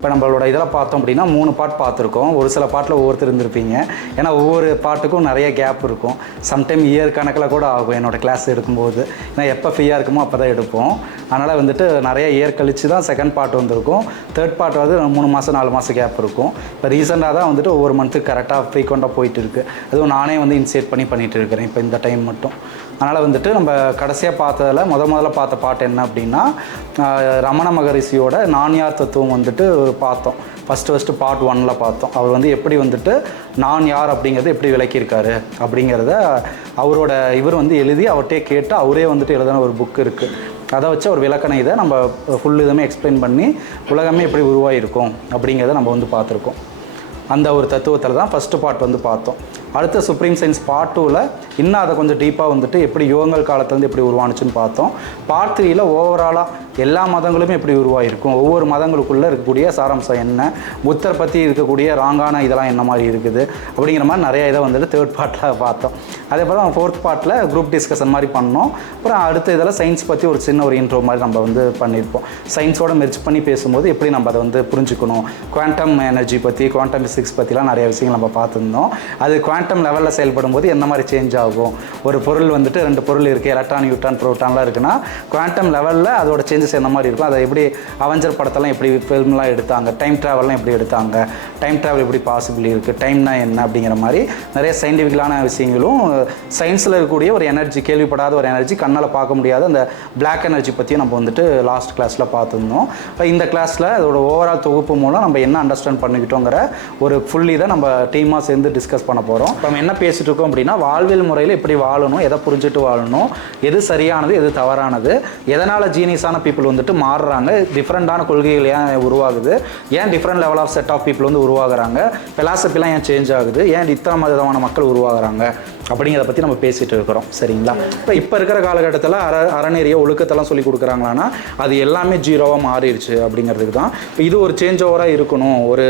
இப்போ நம்மளோட இதில் பார்த்தோம் அப்படின்னா 3 பார்ட் பார்த்துருக்கோம். ஒரு சில பார்ட்டில் ஒவ்வொருத்தர் இருந்திருப்பீங்க. ஏன்னா ஒவ்வொரு பார்ட்டுக்கும் நிறைய கேப் இருக்கும். சம்டைம் இயர் கணக்கில் கூட ஆகும் என்னோடய கிளாஸ் எடுக்கும்போது. ஏன்னா எப்போ ஃப்ரீயாக இருக்குமோ அப்போ தான் எடுப்போம். அதனால் வந்துட்டு நிறைய இயர் கழித்து தான் செகண்ட் பார்ட் வந்திருக்கும். தேர்ட் பார்ட் வந்து 3 மாதம் 4 மாதம் கேப் இருக்கும். இப்போ ரீசெண்டாக தான் வந்துட்டு ஒவ்வொரு மந்த்துக்கு கரெக்டாக ஃப்ரீக்வெண்ட்டாக போயிட்டு இருக்குது. அதுவும் நானே வந்து இனிஷியேட் பண்ணிகிட்டு இருக்கிறேன் இப்போ இந்த டைம் மட்டும். அதனால் வந்துட்டு நம்ம கடைசியாக பார்த்ததில் முதல்ல பார்த்த பாட்டு என்ன அப்படின்னா ரமண மகரிஷியோட நான் யார் தத்துவம் வந்துட்டு பார்த்தோம். ஃபஸ்ட்டு பார்ட் 1ல் பார்த்தோம். அவர் வந்து எப்படி வந்துட்டு நான் யார் அப்படிங்கிறது எப்படி விளக்கியிருக்காரு அப்படிங்கிறத அவரோட இவர் வந்து எழுதி அவர்கிட்டே கேட்டு அவரே வந்துட்டு எழுதின ஒரு புக் இருக்குது. அதை வச்சு ஒரு விளக்கணை இதை நம்ம ஃபுல் இதுவுமே எக்ஸ்பிளைன் பண்ணி உலகமே எப்படி உருவாகிருக்கும் அப்படிங்கிறத நம்ம வந்து பார்த்துருக்கோம். அந்த ஒரு தத்துவத்தில் தான் ஃபஸ்ட்டு பார்ட் வந்து பார்த்தோம். அடுத்த சுப்ரீம் சயின்ஸ் பார்ட் 2ல் இன்னும் அதை கொஞ்சம் டீப்பாக வந்துட்டு எப்படி யுகங்கள் காலத்துலேருந்து எப்படி உருவானுச்சுன்னு பார்த்தோம். பார்ட் 3ல் ஓவராலாக எல்லா மதங்களுமே எப்படி உருவாகிருக்கும், ஒவ்வொரு மதங்களுக்குள்ளே இருக்கக்கூடிய சாராம்சம் என்ன, புத்தர் பற்றி இருக்கக்கூடிய ராங்கான இதெல்லாம் என்ன மாதிரி இருக்குது அப்படிங்கிற மாதிரி நிறைய இதை வந்துட்டு தேர்ட் பார்ட்டில் பார்த்தோம். அதே போல் நம்ம ஃபோர்த் பார்ட்டில் குரூப் டிஸ்கஷன் மாதிரி பண்ணோம். அப்புறம் அடுத்த இதில் சயின்ஸ் பற்றி ஒரு சின்ன ஒரு இன்ட்ரோ மாதிரி நம்ம வந்து பண்ணியிருப்போம். சயின்ஸோட மெர்ஜ் பண்ணி பேசும்போது எப்படி நம்ம அதை வந்து புரிஞ்சுக்கணும், குவாண்டம் எனர்ஜி பற்றி குவாண்டம் ஃபிசிக்ஸ் பற்றிலாம் நிறைய விஷயங்கள் நம்ம பார்த்துருந்தோம். அது குவாண்டம் லெவலில் செயல்படும் போது என்ன மாதிரி சேஞ்ச் ஆகும், ஒரு பொருள் வந்துட்டு 2 பொருள் இருக்குது, எலக்ட்ரான் நியூட்ரான் புரோட்டான்லாம் இருக்குன்னா குவாண்டம் லெவலில் அதோட சேஞ்சஸ் என்ன மாதிரி இருக்கும், அதை எப்படி அவெஞ்சர் படத்தெல்லாம் எப்படி ஃபில்ம்லாம் எடுத்தாங்க, டைம் ட்ராவல்லாம் எப்படி எடுத்தாங்க, டைம் ட்ராவல் எப்படி பாசிபிள் இருக்குது, டைம்னா என்ன அப்படிங்கிற மாதிரி நிறைய சயின்டிஃபிக்கலான விஷயங்களும் சயின்ஸில் இருக்கக்கூடிய ஒரு எனர்ஜி, கேள்விப்படாத ஒரு எனர்ஜி, கண்ணால் பார்க்க முடியாத அந்த பிளாக் எனர்ஜி பற்றியும் நம்ம வந்துட்டு லாஸ்ட் கிளாஸில் பார்த்துருந்தோம். இப்போ இந்த கிளாஸில் அதோட ஓவரால் தொகுப்பு மூலம் நம்ம என்ன அண்டர்ஸ்டாண்ட் பண்ணிக்கிட்டோங்கிற ஒரு ஃபுல் இதை நம்ம டீமாக சேர்ந்து டிஸ்கஸ் பண்ண போகிறோம். இப்போ நம்ம என்ன பேசிகிட்டு இருக்கோம் அப்படின்னா வாழ்வியல் முறையில் எப்படி வாழணும், எதை புரிஞ்சுட்டு வாழணும், எது சரியானது எது தவறானது, எதனால் ஜீனியஸான பீப்புள் வந்துட்டு மாறுறாங்க, டிஃப்ரெண்ட்டான கொள்கைகள் ஏன் உருவாகுது, ஏன் different level of set of people வந்து உருவாகுறாங்க, ஃபிலாசபிலாம் ஏன் சேஞ்ச் ஆகுது, ஏன் இத்தனை விதமான மக்கள் உருவாகுறாங்க அப்படிங்கிறத பற்றி நம்ம பேசிகிட்டு இருக்கிறோம். சரிங்களா? இப்போ இருக்கிற காலகட்டத்தில் அறநெறிய ஒழுக்கத்தெல்லாம் சொல்லி கொடுக்குறாங்களான்னா அது எல்லாமே ஜீரோவாக மாறிடுச்சு அப்படிங்கிறதுக்கு தான். இப்போ இது ஒரு சேஞ்ச் ஓவராக இருக்கணும், ஒரு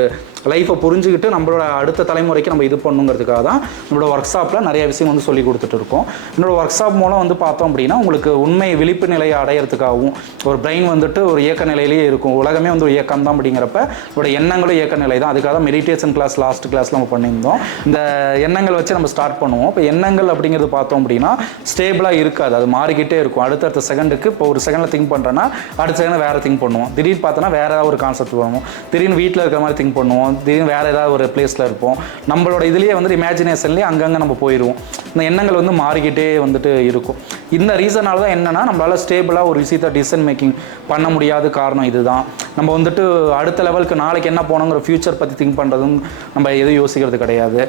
லைஃப்பை புரிஞ்சுக்கிட்டு நம்மளோட அடுத்த தலைமுறைக்கு நம்ம இது பண்ணுங்கிறதுக்காக தான் நம்மளோட ஒர்க் ஷாப்பில் நிறைய விஷயம் வந்து சொல்லி கொடுத்துட்டு இருக்கோம். என்னோடய ஒர்க் ஷாப் மூலம் வந்து பார்த்தோம் அப்படின்னா உங்களுக்கு உண்மை விழிப்பு நிலையை அடையிறதுக்காகவும் ஒரு பிரெயின் வந்துட்டு ஒரு இயக்க நிலையிலேயே இருக்கும். உலகமே வந்து ஒரு இயக்கம் தான் அப்படிங்கிறப்ப நம்மளோட எண்ணங்களும் இயக்க நிலை தான். அதுக்காக தான் மெடிடேஷன் கிளாஸ் லாஸ்ட் கிளாஸில் நம்ம பண்ணியிருந்தோம். இந்த எண்ணங்கள் வச்சு நம்ம ஸ்டார்ட் பண்ணுவோம். இப்போ எண்ணங்கள் அப்படிங்கிறது பார்த்தோம் அப்படின்னா ஸ்டேபிளாக இருக்காது, அது மாறிக்கிட்டே இருக்கும். அடுத்தடுத்த செகண்டுக்கு இப்போ ஒரு செகண்டில் திங்க் பண்ணுறேன்னா அடுத்த செகண்ட் வேறு திங்க் பண்ணுவோம். திடீர்னு பார்த்தோன்னா வேறு ஏதாவது ஒரு கான்செப்ட் வருவோம். திடீர்னு வீட்டில் இருக்கிற மாதிரி திங்க் பண்ணுவோம், திடீர்னு வேறு ஏதாவது ஒரு பிளேஸில் இருப்போம். நம்மளோட இதுலேயே வந்து இமேஜினேஷன்லேயே அங்கங்கே நம்ம போயிடுவோம். இந்த எண்ணங்கள் வந்து மாறிக்கிட்டே வந்துட்டு இருக்கும். இந்த ரீசனால தான் என்னென்னா நம்மளால் ஸ்டேபிளாக ஒரு விஷயத்தை டிசிஷன் மேக்கிங் பண்ண முடியாத காரணம் இதுதான். நம்ம வந்துட்டு அடுத்த லெவலுக்கு நாளைக்கு என்ன போனோங்கிற ஃப்யூச்சர் பற்றி திங்க் பண்ணுறதும் நம்ம எதுவும் யோசிக்கிறது கிடையாது.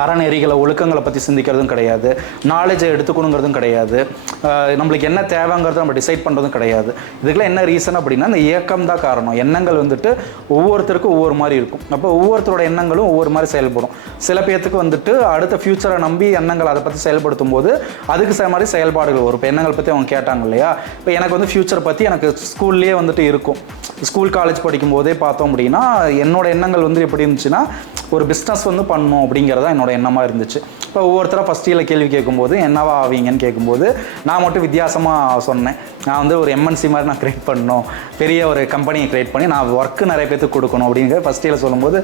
அறநெறிகளை ஒழுக்கங்களை பற்றி சிந்திக்கிறதும் கிடையாது, நாலேஜை எடுத்துக்கணுங்கிறதும் கிடையாது, நம்மளுக்கு என்ன தேவைங்கிறத நம்ம டிசைட் பண்ணுறதும் கிடையாது. இதுக்கெல்லாம் என்ன ரீசன் அப்படின்னா இந்த இயக்கம் தான் காரணம். எண்ணங்கள் வந்துட்டு ஒவ்வொருத்தருக்கும் ஒவ்வொரு மாதிரி இருக்கும். அப்போ ஒவ்வொருத்தரோட எண்ணங்களும் ஒவ்வொரு மாதிரி செயல்படும். சில பேர்த்துக்கு வந்துட்டு அடுத்த ஃப்யூச்சரை நம்பி எண்ணங்கள் அதை பற்றி செயல்படுத்தும் போது அதுக்கு சில மாதிரி செயல்பாடுகள் வரும். இப்போ எண்ணங்கள் பற்றி அவங்க கேட்டாங்க இல்லையா, இப்போ எனக்கு வந்து ஃப்யூச்சரை பற்றி எனக்கு ஸ்கூல்லேயே வந்துட்டு இருக்கும். ஸ்கூல் காலேஜ் படிக்கும் போதே பார்த்தோம் அப்படின்னா என்னோட எண்ணங்கள் வந்து எப்படி இருந்துச்சுன்னா ஒரு பிஸ்னஸ் வந்து பண்ணணும் அப்படிங்கிறதா என்னோட எண்ணமாக இருந்துச்சு. இப்போ ஒவ்வொருத்தராக ஃபஸ்ட் இயரில் கேள்வி கேட்கும்போது என்னவா ஆவீங்கன்னு கேட்கும்போது நான் மட்டும் வித்தியாசமாக சொன்னேன். நான் வந்து ஒரு எம்என்சி மாதிரி நான் க்ரியேட் பண்ணணும், பெரிய ஒரு கம்பெனியை க்ரியேட் பண்ணி நான் ஒர்க்கு நிறைய பேருக்கு கொடுக்கணும் அப்படிங்கிற ஃபஸ்ட் இயரில் சொல்லும்போது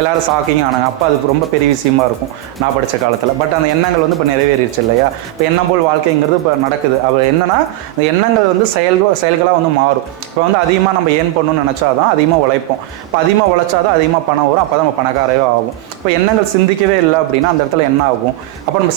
எல்லோரும் ஷாக்கிங் ஆனாங்க. அப்போ அது ரொம்ப பெரிய விஷயமா இருக்கும் நான் படித்த காலத்தில். பட் அந்த எண்ணங்கள் வந்து இப்போ நிறைவேறிடுச்சு இல்லையா. இப்போ எண்ணம் போல் வாழ்க்கைங்கிறது இப்போ நடக்குது. அது என்னென்னா இந்த எண்ணங்கள் வந்து செயல்களாக வந்து மாறும். இப்போ வந்து அதிகமாக நம்ம ஏன் பண்ணணும்னு நினச்சா தான் அதிகமாக உழைப்போம். இப்போ அதிகமாக உழைச்சா தான் அதிகமாக பணம் வரும். அப்போ தான் நம்ம பணக்காரவே ஆகும். இப்போ எண்ணங்கள் சிந்திக்கவே இல்லை அப்படின்னா அந்த இடத்துல என்ன ஆகும், அப்போ நம்ம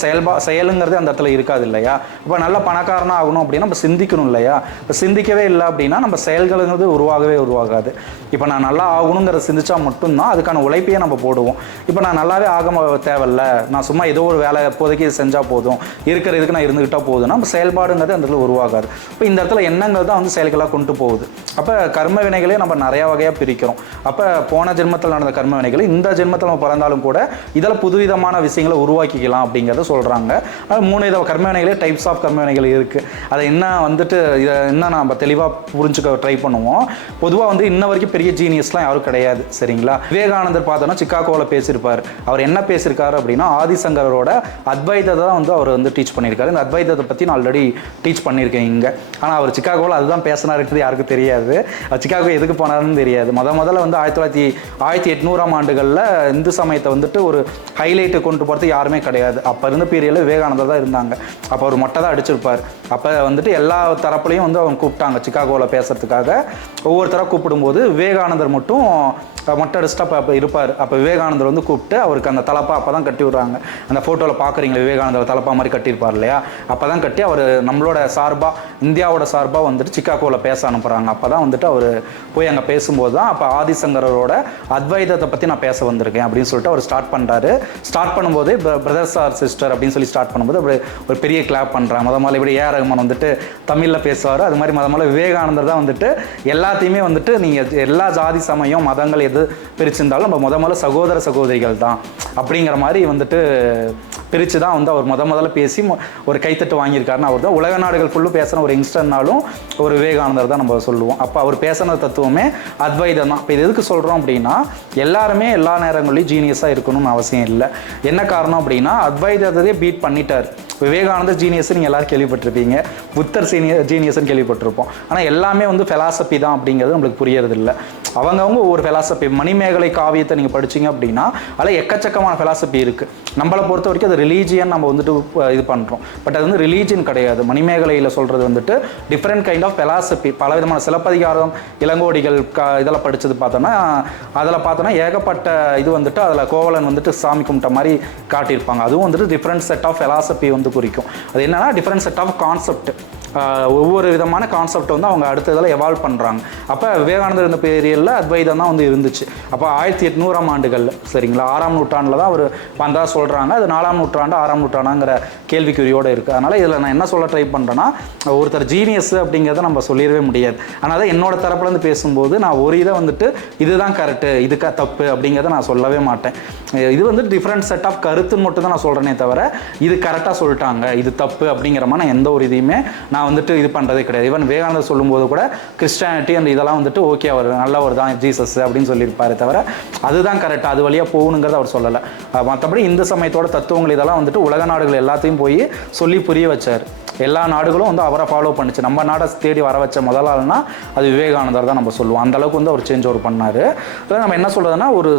செயலுங்கிறது அந்த இடத்துல இருக்காது இல்லையா. இப்போ நல்ல பணக்காரனாக ஆகணும் அப்படின்னா நம்ம சிந்திக்கணும் இல்லையா. இப்போ சிந்திக்கவே இல்லை அப்படின்னா நம்ம செயல்களுங்கிறது உருவாகாது. இப்போ நான் நல்லா ஆகணுங்கிறத சிந்திச்சா மட்டும்தான் அதுக்கான உழைப்பையே நம்ம போடுவோம். இப்போ நான் நல்லாவே ஆக தேவையில்ல, நான் சும்மா ஏதோ ஒரு வேலை இப்போதைக்கு செஞ்சால் போதும், இருக்கிற இதுக்கு நான் இருந்துக்கிட்டால் போதும்னா நம்ம செயல்பாடுங்கிறது அந்த இடத்துல உருவாகாது. இப்போ இந்த இடத்துல எண்ணங்கள் தான் வந்து செயல்களாக கொண்டு போகுது. அப்போ கர்ம வினைகளே நம்ம நிறையா வகையாக பிரிக்கிறோம். அப்போ போன ஜென்மத்தில் நடந்த கர்ம வினைகள் இந்த ஜென்மத்தில் நம்ம பிறந்தாலும் கூட இதில் புதுவித விதமான விஷயங்களை உருவாக்கிக்கலாம் அப்படிங்கிறத சொல்கிறாங்க. அது 3 வித கர்மவினைகளே டைப்ஸ் ஆஃப் கர்மவினைகள் இருக்குது. அதை என்ன வந்துட்டு இதை என்ன நம்ம தெளிவாக புரிஞ்சுக்க ட்ரை பண்ணுவோம். பொதுவாக வந்து இன்ன வரைக்கும் பெரிய ஜீனியஸ்லாம் யாரும் கிடையாது, சரிங்களா? விவேகானந்தர் பார்த்தோன்னா சிக்காகோவில் பேசியிருப்பார். அவர் என்ன பேசியிருக்காரு அப்படின்னா, ஆதிசங்கரோட அத்வைதத்தை தான் வந்து அவர் வந்து டீச் பண்ணியிருக்காரு. இந்த அத்வைதத்தை பற்றி நான் ஆல்ரெடி டீச் பண்ணியிருக்கேன் இங்கே. ஆனால் அவர் சிக்காகோவில் அதுதான் பேசினாருன்றது யாருக்கும் தெரியாது. சிக்காகோ எதுக்கு போனாருன்னு தெரியாது. முதல்ல வந்து 1800ஆம் ஆண்டுகளில் இந்து சமயத்தை வந்துட்டு ஒரு ஹைலைட்டு கொண்டு போகிறது யாருமே கிடையாது. அப்போ இருந்த பீரியடில் விவேகானந்தர் தான் இருந்தாங்க. அப்போ ஒரு மொட்டை தான் அடிச்சிருப்பார். அப்போ வந்துட்டு எல்லா தரப்புலையும் வந்து அவங்க கூப்பிட்டாங்க சிக்காகோவில் பேசுறதுக்காக. ஒவ்வொருத்தராக கூப்பிடும்போது விவேகானந்தர் மட்டும் மொட்டை அடிச்சுட்டு அப்போ இருப்பார். அப்போ விவேகானந்தர் வந்து கூப்பிட்டு அவருக்கு அந்த தலப்பா அப்போ தான் கட்டி விடுறாங்க. அந்த ஃபோட்டோவில் பார்க்குறீங்களா, விவேகானந்தர் தலப்பா மாதிரி கட்டியிருப்பார் இல்லையா? அப்போ தான் கட்டி அவர் நம்மளோட சார்பாக, இந்தியாவோட சார்பாக வந்துட்டு சிக்காகோவில் பேச அனுப்புகிறாங்க. அப்போ தான் வந்துட்டு அவர் போய் அங்கே பேசும்போது தான் அப்போ ஆதிசங்கரோட அத்வைதத்தை பற்றி நான் பேச வந்திருக்கேன் அப்படின்னு சொல்லிட்டு அவர் ஸ்டார்ட் பண்ணுறாரு. ஸ்டார்ட் பண்ணும்போதே பிரதர்ஸ் ஆர் சிஸ்டர் அப்படின்னு சொல்லி ஸ்டார்ட் பண்ணும்போது அப்படி ஒரு பெரிய கிளாப் பண்ணுறாங்க. முதல்ல இப்படி ஏஆர் ரஹ்மான் வந்துட்டு தமிழில் பேசுவார். அது மாதிரி முதல்ல விவேகானந்தர் தான் வந்துட்டு எல்லாத்தையுமே வந்துட்டு நீங்கள் எல்லா ஜாதி சமயம் மதங்கள் எது பிரிச்சிருந்தாலும் நம்ம முதல்ல சகோதர சகோதரிகள் தான் அப்படிங்கிற மாதிரி வந்துட்டு பிரித்து தான் வந்து அவர் முதல்ல பேசி ஒரு கைத்தட்டு வாங்கியிருக்காருன்னு அவர் தான். உலக நாடுகள் ஃபுல்லும் பேசுகிற ஒரு யங்ஸ்டர்னாலும் ஒரு விவேகானந்தர் தான் நம்ம சொல்லுவோம். அப்போ அவர் பேசின தத்துவமே அத்வைதம் தான். இப்போ இது எதுக்கு சொல்கிறோம் அப்படின்னா, எல்லாருமே எல்லா நேரங்களையும் ஜீனியஸாக இருக்கணும்னு அவசியம் இல்லை. என்ன காரணம் அப்படின்னா, அத்வைதத்தையே பீட் பண்ணிட்டார். விவேகானந்தர் ஜீனியஸ் நீங்கள் எல்லாரும் கேள்விப்பட்டிருப்பீங்க, புத்தர் ஜீனியஸ்ன்னு கேள்விப்பட்டிருப்போம். ஆனால் எல்லாமே வந்து ஃபெலாசபி தான் அப்படிங்கிறது நம்மளுக்கு புரியறது இல்லை. அவங்கவுங்க ஒவ்வொரு ஃபெலாசபி. மணிமேகலை காவியத்தை நீங்கள் படிச்சிங்க அப்படின்னா அதில் எக்கச்சக்கமான ஃபெலாசபி இருக்குது. நம்மளை பொறுத்த வரைக்கும் அது ரிலீஜியன் நம்ம வந்துட்டு இது பண்ணுறோம். பட் அது வந்து ரிலீஜியன் கிடையாது. மணிமேகலையில் சொல்கிறது வந்துட்டு டிஃப்ரெண்ட் கைண்ட் ஆஃப் ஃபெலாசபி. பல விதமான சிலப்பதிகாரம், இளங்கோடிகள் இதெல்லாம் படித்தது பார்த்தோன்னா ஏகப்பட்ட இது வந்துட்டு அதில் கோவலன் வந்துட்டு சாமி கும்பிட்ட மாதிரி காட்டியிருப்பாங்க. அதுவும் வந்துட்டு டிஃப்ரெண்ட் செட் ஆஃப் ஃபெலாசபி வந்து குறிக்கும். அது என்னன்னா டிஃப்ரெண்ட் செட் ஆஃப் கான்செப்ட். ஒவ்வொரு விதமான கான்செப்ட் வந்து அவங்க அடுத்த இதில் எவால்வ் பண்ணுறாங்க. அப்போ விவேகானந்தர் இருந்த பீரியடில் அத்வைதம் தான் வந்து இருந்துச்சு. அப்போ 1800ஆம் ஆண்டுகளில், சரிங்களா, 6ஆம் நூற்றாண்டில் தான் அவர் வந்தால் சொல்கிறாங்க. அது 4ஆம் நூற்றாண்டு 6ஆம் நூற்றாண்டாங்கிற கேள்விக்குறியோடு இருக்குது. அதனால் இதில் நான் என்ன சொல்ல ட்ரை பண்ணுறேன்னா, ஒருத்தர் ஜீனியஸ் அப்படிங்கிறத நம்ம சொல்லிடவே முடியாது. ஆனால் என்னோட தரப்புலேருந்து பேசும்போது நான் ஒரு இதை வந்துட்டு இதுதான் கரெக்டு, இதுக்காக தப்பு அப்படிங்கிறத நான் சொல்லவே மாட்டேன். இது வந்து டிஃப்ரெண்ட் செட் ஆஃப் கருத்துன்னு மட்டும் தான் நான் சொல்கிறேனே தவிர இது கரெக்டாக சொல்லிட்டாங்க, இது தப்பு அப்படிங்கிற மாதிரி நான் எந்த ஒரு இதையுமே நான் வந்துட்டு இது பண்ணுறதே கிடையாது. ஈவன் விவேகானந்தர் சொல்லும்போது கூட கிறிஸ்டியானிட்டி அந்த இதெல்லாம் வந்துட்டு ஓகே அவர் நல்லவர் தான் ஜீசஸ் அப்படின்னு சொல்லியிருப்பாரு தவிர அதுதான் கரெக்டாக அது வழியாக போகணுங்கிறத அவர் சொல்லலை. மற்றபடி இந்த சமயத்தோட தத்துவங்கள் இதெல்லாம் வந்துட்டு உலக நாடுகள் எல்லாத்தையும் போய் சொல்லி புரிய வச்சார். எல்லா நாடுகளும் வந்து அவரை ஃபாலோ பண்ணிச்சு. நம்ம நாடை தேடி வர வச்ச முதல் ஆள்னா அது விவேகானந்தர் தான் நம்ம சொல்லுவோம். அந்தளவுக்கு வந்து அவர் சேஞ்ச் ஓவர் பண்ணார். அதாவது நம்ம என்ன சொல்கிறதுனா, ஒரு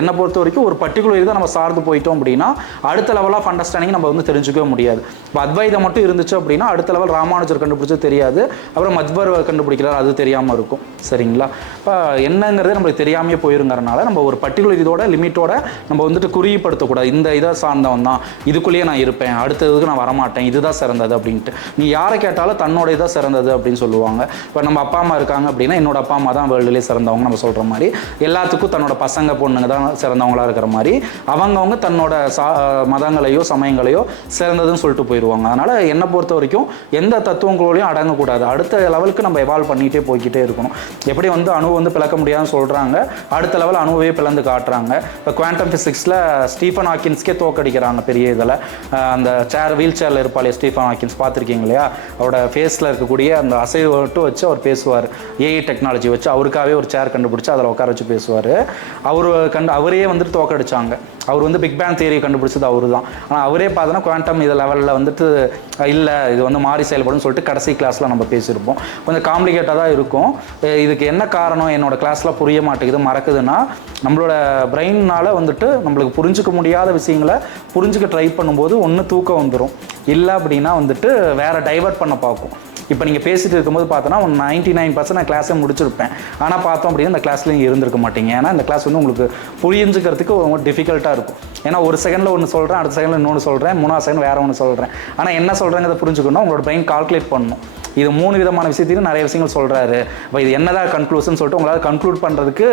என்னை பொறுத்த வரைக்கும் ஒரு பர்டிகுலர் இதை நம்ம சார்ந்து போயிட்டோம் அப்படின்னா அடுத்த லெவல் ஆஃப் அண்டர்ஸ்டாண்டிங் நம்ம வந்து தெரிஞ்சுக்கவே முடியாது. இப்போ அத்வைதம் மட்டும் இருந்துச்சு அப்படின்னா அடுத்த லெவல் ராமானுஜர் கண்டுபிடிச்சது தெரியாது, அப்புறம் மஜ்பர் கண்டுபிடிக்கிறார் அது தெரியாமல் இருக்கும், சரிங்களா? இப்போ என்னங்கிறது நம்மளுக்கு தெரியாமையே போயிருங்கிறனால நம்ம ஒரு பர்டிகுலர் இதோட லிமிட்டோட நம்ம வந்துட்டு குறியப்படுத்தக்கூடாது. இந்த இதை சார்ந்தவன் தான், இதுக்குள்ளேயே நான் இருப்பேன், அடுத்ததுக்கு நான் வரமாட்டேன், இதுதான் சிறந்தது அப்படின்ட்டு. நீ யாரை கேட்டாலும் தன்னோட இதான் சிறந்தது அப்படின்னு சொல்லுவாங்க. இப்போ நம்ம அப்பா அம்மா இருக்காங்க அப்படின்னா என்னோட அப்பா அம்மா தான் வேர்ல்டுலேயே சிறந்தவங்க நம்ம சொல்கிற மாதிரி, எல்லாத்துக்கும் தன்னோட பசங்க பொண்ணுங்க தான் சிறந்தவங்களாக இருக்கிற மாதிரி அவங்கவுங்க தன்னோட மதங்களையோ சமயங்களையோ சிறந்ததுன்னு சொல்லிட்டு போயிடுவாங்க. அதனால் என்னை பொறுத்த வரைக்கும் எந்த தத்துவங்களோடையும் அடங்கக்கூடாது. அடுத்த லெவலுக்கு நம்ம எவால்வ் பண்ணிகிட்டே போய்கிட்டே இருக்கணும். எப்படி வந்து அணு வந்து பிளக்க முடியாதுன்னு சொல்கிறாங்க, அடுத்த லெவல் அணுவே பிளந்து காட்டுறாங்க. இப்போ குவாண்டம் ஃபிசிக்ஸில் ஸ்டீஃபன் ஹாக்கின்ஸ்கே தோக்கடிக்கிறாங்க பெரிய இதில். அந்த வீல் சேரில் இருப்பாளே ஸ்டீஃபன் ஹாக்கின்ஸ் பார்த்துருக்கீங்க இல்லையா? அவரோட ஃபேஸில் இருக்கக்கூடிய அந்த அசைவு மட்டும் வச்சு அவர் பேசுவார். ஏஐ டெக்னாலஜி வச்சு அவருக்காகவே ஒரு சேர் கண்டுபிடிச்சி அதில் உட்கார வச்சு பேசுவார். அவரே வந்துட்டு தோக்கடிச்சாங்க. அவர் வந்து பிக் பேங் தியரி கண்டுபிடிச்சது அவரு தான். ஆனால் அவரே பார்த்தோன்னா குவாண்டம் இது லெவலில் வந்துட்டு இல்லை இது வந்து மாறி செயல்படும் சொல்லிட்டு கடைசி கிளாஸில் நம்ம பேசியிருப்போம். கொஞ்சம் காம்ப்ளிகேட்டாக தான் இருக்கும். இதுக்கு என்ன காரணம், என்னோடய கிளாஸில் புரிய மாட்டேங்குது மறக்குதுன்னா நம்மளோட பிரெயினால் வந்துட்டு நம்மளுக்கு புரிஞ்சிக்க முடியாத விஷயங்களை புரிஞ்சுக்க ட்ரை பண்ணும்போது ஒன்று தூக்கம் வந்துடும், இல்லை அப்படின்னா வந்துட்டு வேறு டைவர்ட் பண்ண பார்க்கும். இப்போ நீங்கள் பேசிட்டு இருக்கும்போது பார்த்தோன்னா 99% நான் கிளாஸே முடிச்சிருப்பேன். ஆனால் பார்த்தோம் அப்படின்னா இந்த கிளாஸில் நீங்கள் இருந்திருக்க மாட்டீங்க. ஏன்னா இந்த கிளாஸ் வந்து உங்களுக்கு புரிஞ்சுக்கிறதுக்கு ரொம்ப டிஃபிகல்ட்டாக இருக்கும். ஏன்னா ஒரு செகண்டில் ஒன்று சொல்கிறேன், அடுத்த செகண்டில் இன்னொன்று சொல்கிறேன், 3ஆவது செகண்ட் வேறு ஒன்று சொல்கிறேன். ஆனால் என்ன சொல்கிறேங்கிறத புரிஞ்சுக்கணும், உங்களோட பிரெயின் கால்குலேட் பண்ணணும். இது 3 விதமான விஷயத்தையும் நிறைய விஷயங்கள் சொல்கிறாரு. இப்போ இது என்னதான் கன்க்ளூஷன் சொல்லிட்டு உங்களால் கன்க்ளூட் பண்ணுறதுக்கு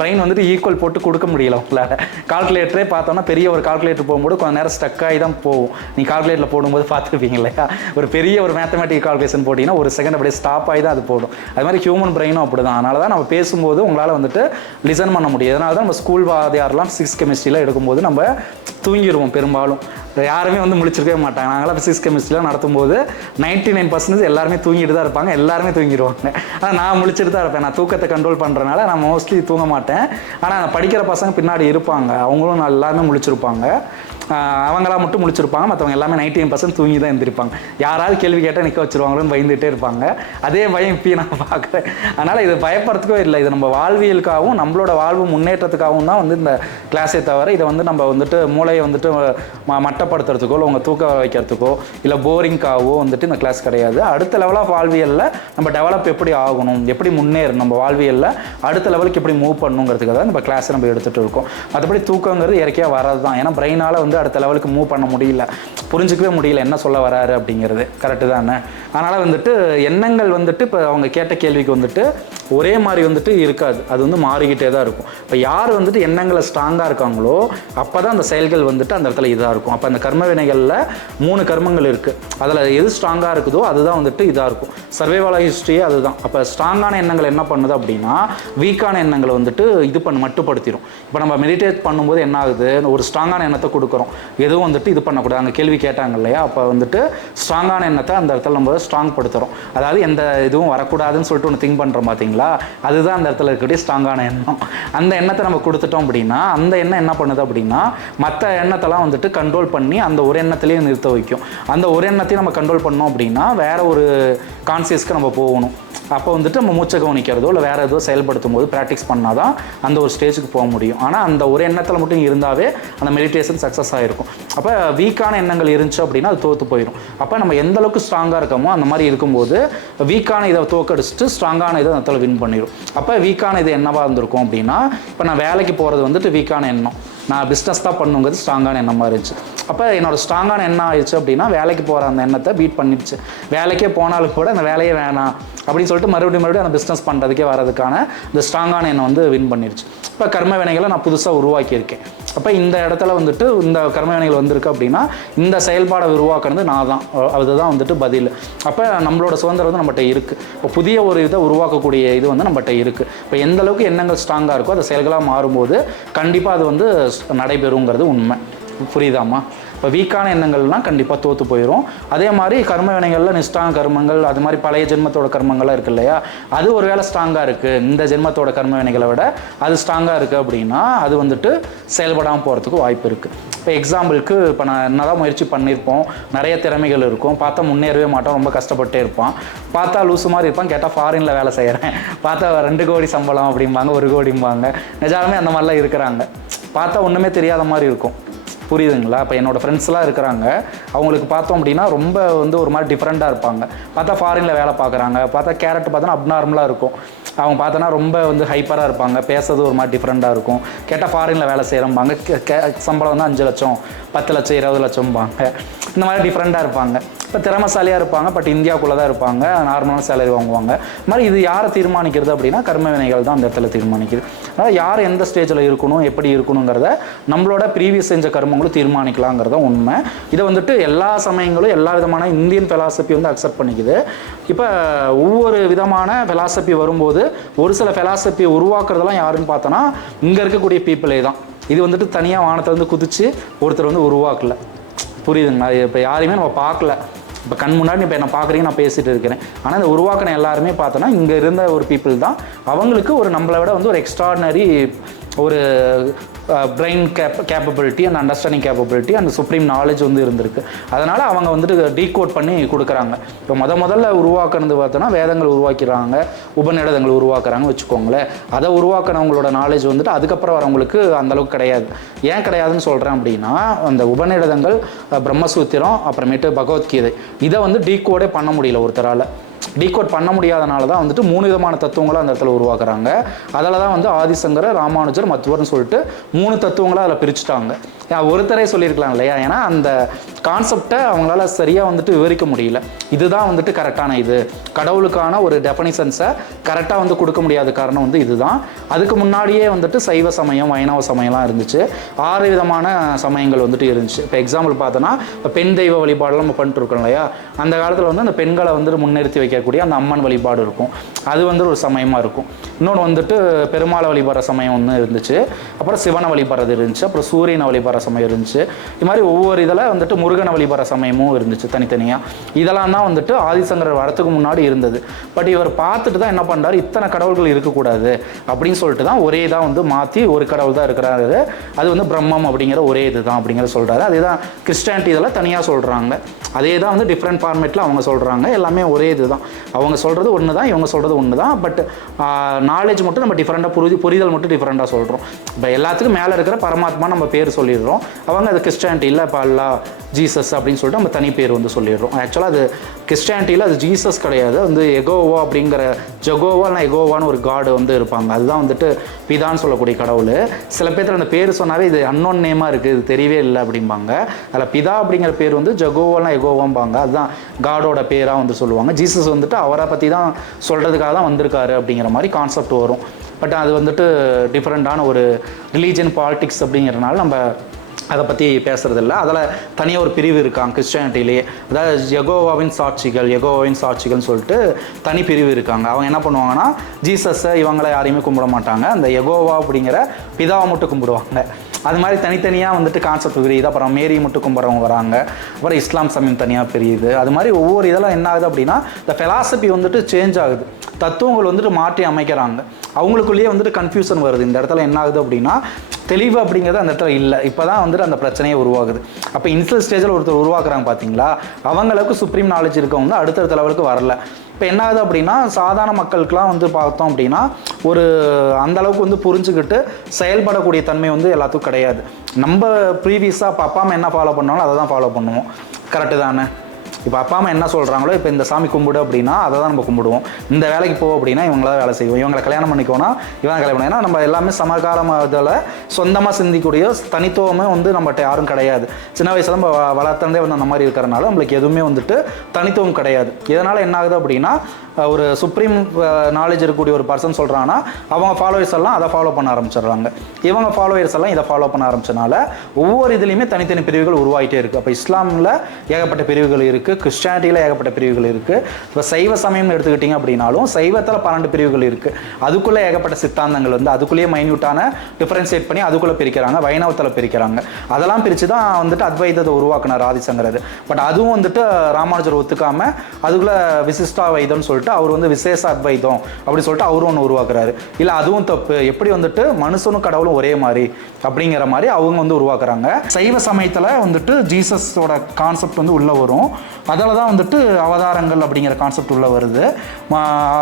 பிரெயின் வந்துட்டு ஈக்குவல் போட்டு கொடுக்க முடியல உங்களால். கால்குலேட்டரே பார்த்தோன்னா பெரிய ஒரு கால்குலேட்டர் போகும்போது கொஞ்சம் நேரம் ஸ்டக் ஆகி தான் போகும். நீங்கள் கால்குலேட்டரில் போடும்போது பார்த்துருப்பீங்க இல்லையா? ஒரு பெரிய ஒரு மேத்தமெட்டிக் கால்குலேஷன் போட்டிங்கன்னா ஒரு செகண்ட் அப்படியே ஸ்டாப் ஆகி தான் அது போடும். அது மாதிரி ஹியூமன் பிரெயினும் அப்படி தான். அதனால தான் நம்ம பேசும்போது உங்களால் வந்துட்டு லிசன் பண்ண முடியாது. அதனால தான் நம்ம ஸ்கூல் வாதியாரெலாம் 6 கெமிஸ்ட்ரியில் எடுக்கும்போது நம்ம தூங்கிடுவோம் பெரும்பாலும். யாருமே வந்து முழிச்சிருக்கவே மாட்டாங்க. நாங்களாம் ஃபிசிக்ஸ் கெமிஸ்ட்ரிலாம் நடத்தும்போது 99% எல்லாருமே தூங்கிட்டு தான் இருப்பாங்க, எல்லாருமே தூங்கிடுவாங்க. ஆனால் நான் முழிச்சிட்டு தான் இருப்பேன். நான் தூக்கத்தை கண்ட்ரோல் பண்ணுறனால நான் மோஸ்ட்லி தூங்க மாட்டேன். ஆனால் படிக்கிற பசங்க பின்னாடி இருப்பாங்க, அவங்களும் எல்லாருமே முழிச்சிருப்பாங்க. அவங்களாம் மட்டும் முழிச்சிருப்பாங்க, மற்றவங்க எல்லாமே 99% தூங்கி தான் எழுந்திருப்பாங்க. யாராவது கேள்வி கேட்டால் நிற்க வச்சுருவாங்களோன்னு பயந்துகிட்டே இருப்பாங்க. அதே பயம் இப்பயும் நான் பார்க்குறேன். அதனால் இது பயப்படுறதுக்கோ இல்லை, இது நம்ம வாழ்வியலுக்காகவும் நம்மளோட வாழ்வு முன்னேற்றத்துக்காகவும் தான் வந்து இந்த கிளாஸே தவிர இதை வந்து நம்ம வந்துட்டு மூளையை வந்துட்டு மட்டப்படுத்துறதுக்கோ இல்லை உங்கள் தூக்க வைக்கிறதுக்கோ இல்லை போரிங்காகவோ வந்துட்டு இந்த கிளாஸ் கிடையாது. அடுத்த லெவல் ஆஃப் வாழ்வியலில் நம்ம டெவலப் எப்படி ஆகணும், எப்படி முன்னேறணும், நம்ம வாழ்வியலில் அடுத்த லெவலுக்கு எப்படி மூவ் பண்ணணுங்கிறதுக்காக தான் நம்ம கிளாஸை நம்ம எடுத்துகிட்டு இருக்கோம். மற்றபடி தூக்கங்கிறது இயற்கையாக வர்றது தான். ஏன்னா பிரெயினால் வந்து அடுத்த லெவலுக்கு மூவ் பண்ண முடியல, புரிஞ்சிக்கவே முடியல என்ன சொல்ல வராரு அப்படிங்கிறது. கரெக்டு தானே? அதனால் வந்துட்டு எண்ணங்கள் வந்துட்டு இப்போ அவங்க கேட்ட கேள்விக்கு வந்துட்டு ஒரே மாதிரி வந்துட்டு இருக்காது, அது வந்து மாறிக்கிட்டே தான் இருக்கும். இப்போ யார் வந்துட்டு எண்ணங்களை ஸ்ட்ராங்காக இருக்காங்களோ அப்போ தான் அந்த செயல்கள் வந்துட்டு அந்த இடத்துல இதாக இருக்கும். அப்போ அந்த கர்ம வினைகளில் 3 கர்மங்கள் இருக்குது, அதில் எது ஸ்ட்ராங்காக இருக்குதோ அதுதான் வந்துட்டு இதாக இருக்கும். சர்வைவல் ஹிஸ்ட்ரியே அதுதான். அப்போ ஸ்ட்ராங்கான எண்ணங்கள் என்ன பண்ணுது அப்படின்னா வீக்கான எண்ணங்களை வந்துட்டு இது மட்டுப்படுத்திடும். இப்போ நம்ம மெடிடேட் பண்ணும்போது என்ன ஆகுது, ஒரு ஸ்ட்ராங்கான எண்ணத்தை கொடுக்குறோம், எதுவும் வந்துட்டு இது பண்ணக்கூடாது. அங்கே கேள்வி கேட்டாங்க இல்லையா, அப்போ வந்துட்டு ஸ்ட்ராங்கான எண்ணத்தை அந்த இடத்துல நம்ம ஸ்ட்ராங் படுத்துகிறோம். அதாவது எந்த இதுவும் வரக்கூடாதுன்னு சொல்லிட்டு ஒன்று திங்க் பண்ணுறோம் பார்த்தீங்களா, அதுதான் அந்த இடத்துல இருக்கக்கூடிய ஸ்ட்ராங்கான எண்ணம். அந்த எண்ணத்தை நம்ம கொடுத்துட்டோம் அப்படின்னா அந்த எண்ணம் என்ன பண்ணுது அப்படின்னா மற்ற எண்ணத்தெல்லாம் வந்துட்டு கண்ட்ரோல் பண்ணி அந்த ஒரு எண்ணத்திலேயே நிறுத்த வைக்கும். அந்த ஒரு எண்ணத்தையும் நம்ம கண்ட்ரோல் பண்ணோம் அப்படின்னா வேற ஒரு கான்சியஸ்க்கு நம்ம போகணும். அப்போ வந்துட்டு நம்ம மூச்சை கவனிக்கிறதோ இல்லை வேறு ஏதோ செயல்படுத்தும் போது ப்ராக்டிஸ் பண்ணால் தான் அந்த ஒரு ஸ்டேஜுக்கு போக முடியும். ஆனால் அந்த ஒரு எண்ணத்தில் மட்டும் இருந்தாவே அந்த மெடிடேஷன் சக்ஸஸ் ஆகிருக்கும். அப்போ வீக்கான எண்ணங்கள் இருந்துச்சு அப்படின்னா அது தோற்று போயிடும். அப்போ நம்ம எந்த அளவுக்கு ஸ்ட்ராங்காக இருக்கமோ அந்த மாதிரி இருக்கும்போது வீக்கான இதை தோக்கடிச்சிட்டு ஸ்ட்ராங்கான இதை அதில் வின் பண்ணிடும். அப்போ வீக்கான இது என்னவாக இருந்திருக்கும் அப்படின்னா இப்போ நான் வேலைக்கு போகிறது வந்துட்டு வீக்கான எண்ணம், நான் பிஸ்னஸ் தான் பண்ணுங்கிறது ஸ்ட்ராங்கான எண்ணமாக இருந்துச்சு. அப்போ என்னோடய ஸ்ட்ராங்கான எண்ணம் ஆயிடுச்சு அப்படின்னா வேலைக்கு போகிற அந்த எண்ணத்தை பீட் பண்ணிடுச்சு. வேலைக்கே போனாலும் கூட அந்த வேலையே வேணாம் அப்படின்னு சொல்லிட்டு மறுபடியும் அந்த பிஸ்னஸ் பண்ணுறதுக்கே வரதுக்கான இந்த ஸ்ட்ராங்கான எண்ணம் வந்து வின் பண்ணிடுச்சு. இப்போ கர்ம வினைகளை நான் புதுசாக உருவாக்கியிருக்கேன். அப்போ இந்த இடத்துல வந்துட்டு இந்த கர்ம வினைகள் வந்திருக்கு அப்படின்னா இந்த செயல்பாடை உருவாக்குறது நான் தான், அதுதான் வந்துட்டு பதில். அப்போ நம்மளோட சுதந்திரம் வந்து நம்மகிட்ட இருக்குது. இப்போ புதிய ஒரு இதை உருவாக்கக்கூடிய இது வந்து நம்மகிட்ட இருக்குது. இப்போ எந்த அளவுக்கு எண்ணங்கள் ஸ்ட்ராங்காக இருக்கோ அது செயல்களாக மாறும்போது கண்டிப்பாக அது வந்து நடைபெறுங்கிறது உண்மை. புரியுதாம்மா? இப்போ வீக்கான எண்ணங்கள்லாம் கண்டிப்பாக தோற்று போயிடும். அதே மாதிரி கர்ம வினைகளில் நிஷ்டாங்க கர்மங்கள் அது மாதிரி பழைய ஜென்மத்தோட கர்மங்கள்லாம் இருக்குது இல்லையா, அது ஒரு வேளை ஸ்ட்ராங்காக இருக்குது, இந்த ஜென்மத்தோட கர்ம வினைகளை விட அது ஸ்ட்ராங்காக இருக்குது அப்படின்னா அது வந்துட்டு செயல்படாமல் போகிறதுக்கு வாய்ப்பு இருக்குது. இப்போ எக்ஸாம்பிளுக்கு இப்போ நான் என்னதான் முயற்சி பண்ணியிருப்போம், நிறைய திறமைகள் இருக்கும், பார்த்தா முன்னேறவே மாட்டோம், ரொம்ப கஷ்டப்பட்டே இருப்பான், பார்த்தா லூசு மாதிரி இருப்பான், கேட்டால் ஃபாரினில் வேலை செய்கிறேன், பார்த்தா 2 கோடி சம்பளம் அப்படிம்பாங்க, 1 கோடிம்பாங்க. நிஜாலுமே அந்த மாதிரிலாம் இருக்கிறாங்க. பார்த்தா ஒன்றுமே தெரியாத மாதிரி இருக்கும். புரியுதுங்களா? இப்போ என்னோடய ஃப்ரெண்ட்ஸ்லாம் இருக்கிறாங்க, அவங்களுக்கு பார்த்தோம் அப்படின்னா ரொம்ப வந்து ஒரு மாதிரி டிஃப்ரெண்ட்டாக இருப்பாங்க. பார்த்தா ஃபாரினில் வேலை பார்க்குறாங்க, பார்த்தா கேரட் பார்த்தோன்னா அப்நார்மலாக இருக்கும், அவங்க பார்த்தோன்னா ரொம்ப வந்து ஹைப்பராக இருப்பாங்க, பேசுறது ஒரு மாதிரி டிஃப்ரெண்ட்டாக இருக்கும். கேட்டால் ஃபாரினில் வேலை செய்கிறம்பாங்க, சம்பளம் வந்து 5 லட்சம் 10 லட்சம் 20 லட்சம்பாங்க. இந்த மாதிரி டிஃப்ரெண்ட்டாக இருப்பாங்க. இப்போ திறமைசாலியாக இருப்பாங்க, பட் இந்தியாவுக்குள்ளே தான் இருப்பாங்க, நார்மலான சேலரி வாங்குவாங்க. இது மாதிரி இது யாரை தீர்மானிக்கிறது அப்படின்னா கர்ம வினைகள் தான் அந்த இடத்துல தீர்மானிக்குது. அதாவது யார் எந்த ஸ்டேஜில் இருக்கணும், எப்படி இருக்கணுங்கிறத நம்மளோட ப்ரீவியஸ் செஞ்ச கர்மங்களும் தீர்மானிக்கலாங்கிறத உண்மை. இதை வந்துட்டு எல்லா சமயங்களும் எல்லா விதமான இந்தியன் ஃபிலாசபி வந்து அக்செப்ட் பண்ணிக்குது. இப்போ ஒவ்வொரு விதமான ஃபிலாசபி வரும்போது ஒரு சில ஃபிலாசபியை உருவாக்குறதெல்லாம் யாருன்னு பார்த்தோன்னா இங்கே இருக்கக்கூடிய பீப்புளே தான். இது வந்துட்டு தனியாக வானத்திலேருந்து குதித்து ஒருத்தர் வந்து உருவாக்கல. புரியுதுங்களா? இப்போ யாரையுமே நம்ம பார்க்கல, இப்போ கண் முன்னாடி இப்போ என்ன பார்க்குறீங்க, நான் பேசிகிட்டு இருக்கிறேன். ஆனால் இந்த உருவாக்கின எல்லாருமே பார்த்தோன்னா இங்கே இருந்த ஒரு பீப்புள் தான். அவங்களுக்கு ஒரு நம்மளை விட வந்து ஒரு எக்ஸ்ட்ராடினரி ஒரு brain capability and understanding capability and supreme knowledge வந்து இருந்திருக்கு. அதனால் அவங்க வந்துட்டு டீகோட் பண்ணி கொடுக்குறாங்க. இப்போ முதல்ல உருவாக்குனது பார்த்தோன்னா வேதங்கள் உருவாக்கிறாங்க, உபநிடதங்கள் உருவாக்குறாங்க வச்சுக்கோங்களேன். அதை உருவாக்குனவங்களோட நாலேஜ் வந்துட்டு அதுக்கப்புறம் வரவங்களுக்கு அந்தளவுக்கு கிடையாது. ஏன் கிடையாதுன்னு சொல்கிறேன் அப்படின்னா அந்த உபநிடதங்கள், பிரம்மசூத்திரம், அப்புறமேட்டு பகவத்கீதை, இதை வந்து டீகோடே பண்ண முடியல ஒருத்தரால். டீகோட் பண்ண முடியாதனால தான் வந்துட்டு 3 விதமான தத்துவங்களை அந்த இடத்துல உருவாக்குறாங்க. அதில் தான் வந்து ஆதிசங்கர, ராமானுஜர், மத்வர்னு சொல்லிட்டு 3 தத்துவங்களை அதில் பிரிச்சுட்டாங்க. ஒருத்தரே சொல்லியிருக்கலாம் இல்லையா, ஏன்னா அந்த கான்செப்டை அவங்களால சரியாக வந்துட்டு விவரிக்க முடியல. இதுதான் வந்துட்டு கரெக்டான இது, கடவுளுக்கான ஒரு டெஃபனிஷன்ஸை கரெக்டாக வந்து கொடுக்க முடியாத காரணம் வந்து இதுதான். அதுக்கு முன்னாடியே வந்துட்டு சைவ சமயம், வைணவ சமயம்லாம் இருந்துச்சு, 6 விதமான சமயங்கள் வந்துட்டு இருந்துச்சு. இப்போ எக்ஸாம்பிள் பார்த்தோன்னா இப்போ பெண் தெய்வ வழிபாடெல்லாம் நம்ம பண்ணிட்டு இருக்கோம் இல்லையா, அந்த காலத்தில் வந்து அந்த பெண்களை வந்துட்டு முன்னிறுத்தி வைக்கக்கூடிய அந்த அம்மன் வழிபாடு இருக்கும், அது வந்து ஒரு சமயமாக இருக்கும். இன்னொன்று வந்துட்டு பெருமாளை வழிபடுற சமயம் ஒன்று இருந்துச்சு, அப்புறம் சிவனை வழிபடுறது இருந்துச்சு, அப்புறம் சூரியனை வழிபடுற வழிபடுற சமயம் இருந்துச்சு. இது மாதிரி ஒவ்வொரு இதில் வந்துட்டு முருகனை வழிபடுற சமயமும் இருந்துச்சு தனித்தனியாக. இதெல்லாம் தான் வந்துட்டு ஆதிசங்கரர் வரத்துக்கு முன்னாடி இருந்தது. பட் இவர் பார்த்துட்டு தான் என்ன பண்ணுறாரு, இத்தனை கடவுள்கள் இருக்கக்கூடாது அப்படின்னு சொல்லிட்டு தான் ஒரே இதாக வந்து மாற்றி ஒரு கடவுள் தான் இருக்கிறாரு, அது வந்து பிரம்மம் அப்படிங்கிற ஒரே இது தான் அப்படிங்கிற சொல்கிறாரு. அதே தான் கிறிஸ்டியானிட்டி இதெல்லாம் தனியாக சொல்கிறாங்க. அதே தான் வந்து டிஃப்ரெண்ட் ஃபார்மேட்டில் அவங்க சொல்கிறாங்க. எல்லாமே ஒரே இது தான், அவங்க சொல்கிறது ஒன்று தான், இவங்க சொல்கிறது ஒன்று தான். பட் நாலேஜ் மட்டும் நம்ம டிஃப்ரெண்ட்டாக புரிதல் மட்டும் டிஃப்ரெண்ட்டாக சொல்கிறோம். இப்போ எல்லாத்துக்கும் மேலே இருக்கிற பரமாத்மா நம்ம பேர் சொல்லிடுறோம். அவங்க அது கிறிஸ்டியானிட்டி இல்லை, இப்போ அல்லா ஜீசஸ் அப்படின்னு சொல்லிட்டு நம்ம தனி பேர் வந்து சொல்லிடுறோம். ஆக்சுவலாக அது கிறிஸ்டியானிட்டியில் அது ஜீசஸ் கிடையாது, வந்து எகோவா அப்படிங்கிற ஜெகோவானா எகோவான்னு ஒரு காடு வந்து இருப்பாங்க. அதுதான் வந்துட்டு பிதான்னு சொல்லக்கூடிய கடவுள். சில பேர் அந்த பேர் சொன்னாவே இது அன்னோன் நேமாக இருக்குது, இது தெரியவே இல்லை அப்படிம்பாங்க. அதில் பிதா அப்படிங்கிற பேர் வந்து ஜெகோவானா எகோவாம்பாங்க. அதுதான் காடோட பேராக வந்து சொல்லுவாங்க. ஜீசஸ் வந்துட்டு அவரை பற்றி தான் சொல்கிறதுக்காக தான் வந்திருக்காரு அப்படிங்கிற மாதிரி கான்செப்ட் வரும். பட் அது வந்துட்டு டிஃப்ரெண்ட்டான ஒரு ரிலீஜன் பாலிட்டிக்ஸ் அப்படிங்கிறனால நம்ம அதை பற்றி பேசுகிறதில்ல. அதில் தனியாக ஒரு பிரிவு இருக்காங்க கிறிஸ்டியானிட்டிலேயே. அதாவது யெகோவாவின் சாட்சிகள்னு சொல்லிட்டு தனி பிரிவு இருக்காங்க. அவங்க என்ன பண்ணுவாங்கன்னா ஜீசஸை இவங்களை யாரையுமே கும்பிட மாட்டாங்க, அந்த யெகோவா அப்படிங்கிற பிதாவை மட்டும் கும்பிடுவாங்க. அது மாதிரி தனித்தனியாக வந்துட்டு கான்செப்ட் பிரியுது. அப்புறம் மேரி மட்டும் கும்பிட்றவங்க வராங்க. அப்புறம் இஸ்லாம் சமயம் தனியாக பிரியுது. அது மாதிரி ஒவ்வொரு இதெல்லாம் என்ன ஆகுது அப்படின்னா இந்த ஃபிலாசபி வந்துட்டு சேஞ்ச் ஆகுது, தத்துவங்கள் வந்துட்டு மாற்றி அமைக்கிறாங்க. அவங்களுக்குள்ளேயே வந்துட்டு கன்ஃபியூஷன் வருது. இந்த இடத்துல என்ன ஆகுது அப்படின்னா தெளிவு அப்படிங்கிறது அந்த இடத்துல இல்லை. இப்போ தான் வந்துட்டு அந்த பிரச்சனையே உருவாகுது. அப்போ இனிஷியல் ஸ்டேஜில் ஒருத்தர் உருவாக்குறாங்க பார்த்தீங்களா, அவங்களுக்கு சுப்ரீம் நாலேஜ் இருக்கவங்க அடுத்தடுத்த லெவலுக்கு வரல. இப்போ என்ன ஆகுது அப்படின்னா சாதாரண மக்களுக்கெலாம் வந்து பார்த்தோம் அப்படின்னா ஒரு அந்தளவுக்கு வந்து புரிஞ்சுக்கிட்டு செயல்படக்கூடிய தன்மை வந்து எல்லாத்துக்கும் கிடையாது. நம்ம ப்ரீவியஸாக இப்போ அப்பா அம்மா என்ன ஃபாலோ பண்ணாலும் அதை தான் ஃபாலோ பண்ணுவோம். கரெக்டு தானே? இப்போ அப்பா அம்மா என்ன சொல்கிறாங்களோ, இப்போ இந்த சாமி கும்பிடு அப்படின்னா அதை தான் நம்ம கும்பிடுவோம். இந்த வேலைக்கு போ அப்படின்னா இவங்கள வேலை செய்வோம். இவங்களை கல்யாணம் பண்ணிக்கோனா இவங்க கல்யாணம் பண்ணி, ஏன்னா நம்ம எல்லாமே சமகாலத்தில் சொந்தமாக சிந்திக்கூடிய தனித்துவமே வந்து நம்மகிட்ட யாரும் கிடையாது. சின்ன வயசில் நம்ம வளர்த்தந்தே வந்து அந்த மாதிரி இருக்கிறனால நம்மளுக்கு எதுவுமே வந்துட்டு தனித்துவம் கிடையாது. இதனால் என்ன ஆகுது அப்படின்னா ஒரு சுப்ரீம் நாலேஜ் இருக்கக்கூடிய ஒரு பர்சன் சொல்கிறாங்கன்னா அவங்க ஃபாலோவர்ஸ் எல்லாம் அதை ஃபாலோ பண்ண ஆரம்பிச்சிடுறாங்க, இவங்க ஃபாலோவர்ஸ் எல்லாம் இதை ஃபாலோ பண்ண ஆரம்பிச்சனால ஒவ்வொரு இதுலேயுமே தனித்தனி பிரிவுகள் உருவாகிட்டே இருக்குது. அப்போ இஸ்லாமில் ஏகப்பட்ட பிரிவுகள் இருக்குது, கிறிஸ்டியானிட்டியில் ஏகப்பட்ட பிரிவுகள் இருக்குது. இப்போ சைவ சமயம்னு எடுத்துக்கிட்டிங்க அப்படின்னாலும் சைவத்தில் 12 பிரிவுகள் இருக்குது. அதுக்குள்ளே ஏகப்பட்ட சித்தாந்தங்கள் வந்து அதுக்குள்ளேயே மைன்யூட்டான டிஃபரன்ஷியேட் பண்ணி அதுக்குள்ளே பிரிக்கிறாங்க, வைணவத்தில் பிரிக்கிறாங்க. அதெல்லாம் பிரித்து தான் வந்துட்டு அத்வைதத்தை உருவாக்குனார் ஆதிசங்கரர். பட் அதுவும் வந்துட்டு ராமானுஜர் ஒத்துக்காமல் அதுக்குள்ளே விசிஷ்டா வைதம்னு சொல்லிட்டு அவர் வந்து விசேஷ அத்வைதம் அப்படி சொல்லிட்டு அவரும் ஒன்று உருவாக்குறாரு. இல்லை அதுவும் தப்பு, எப்படி வந்துட்டு மனுஷனும் கடவுளும் ஒரே மாதிரி அப்படிங்கிற மாதிரி அவங்க வந்து உருவாக்குறாங்க. சைவ சமயத்தில் வந்துட்டு ஜீசஸோட கான்செப்ட் வந்து உள்ளே வரும். அதில் தான் வந்துட்டு அவதாரங்கள் அப்படிங்கிற கான்செப்ட் உள்ளே வருது.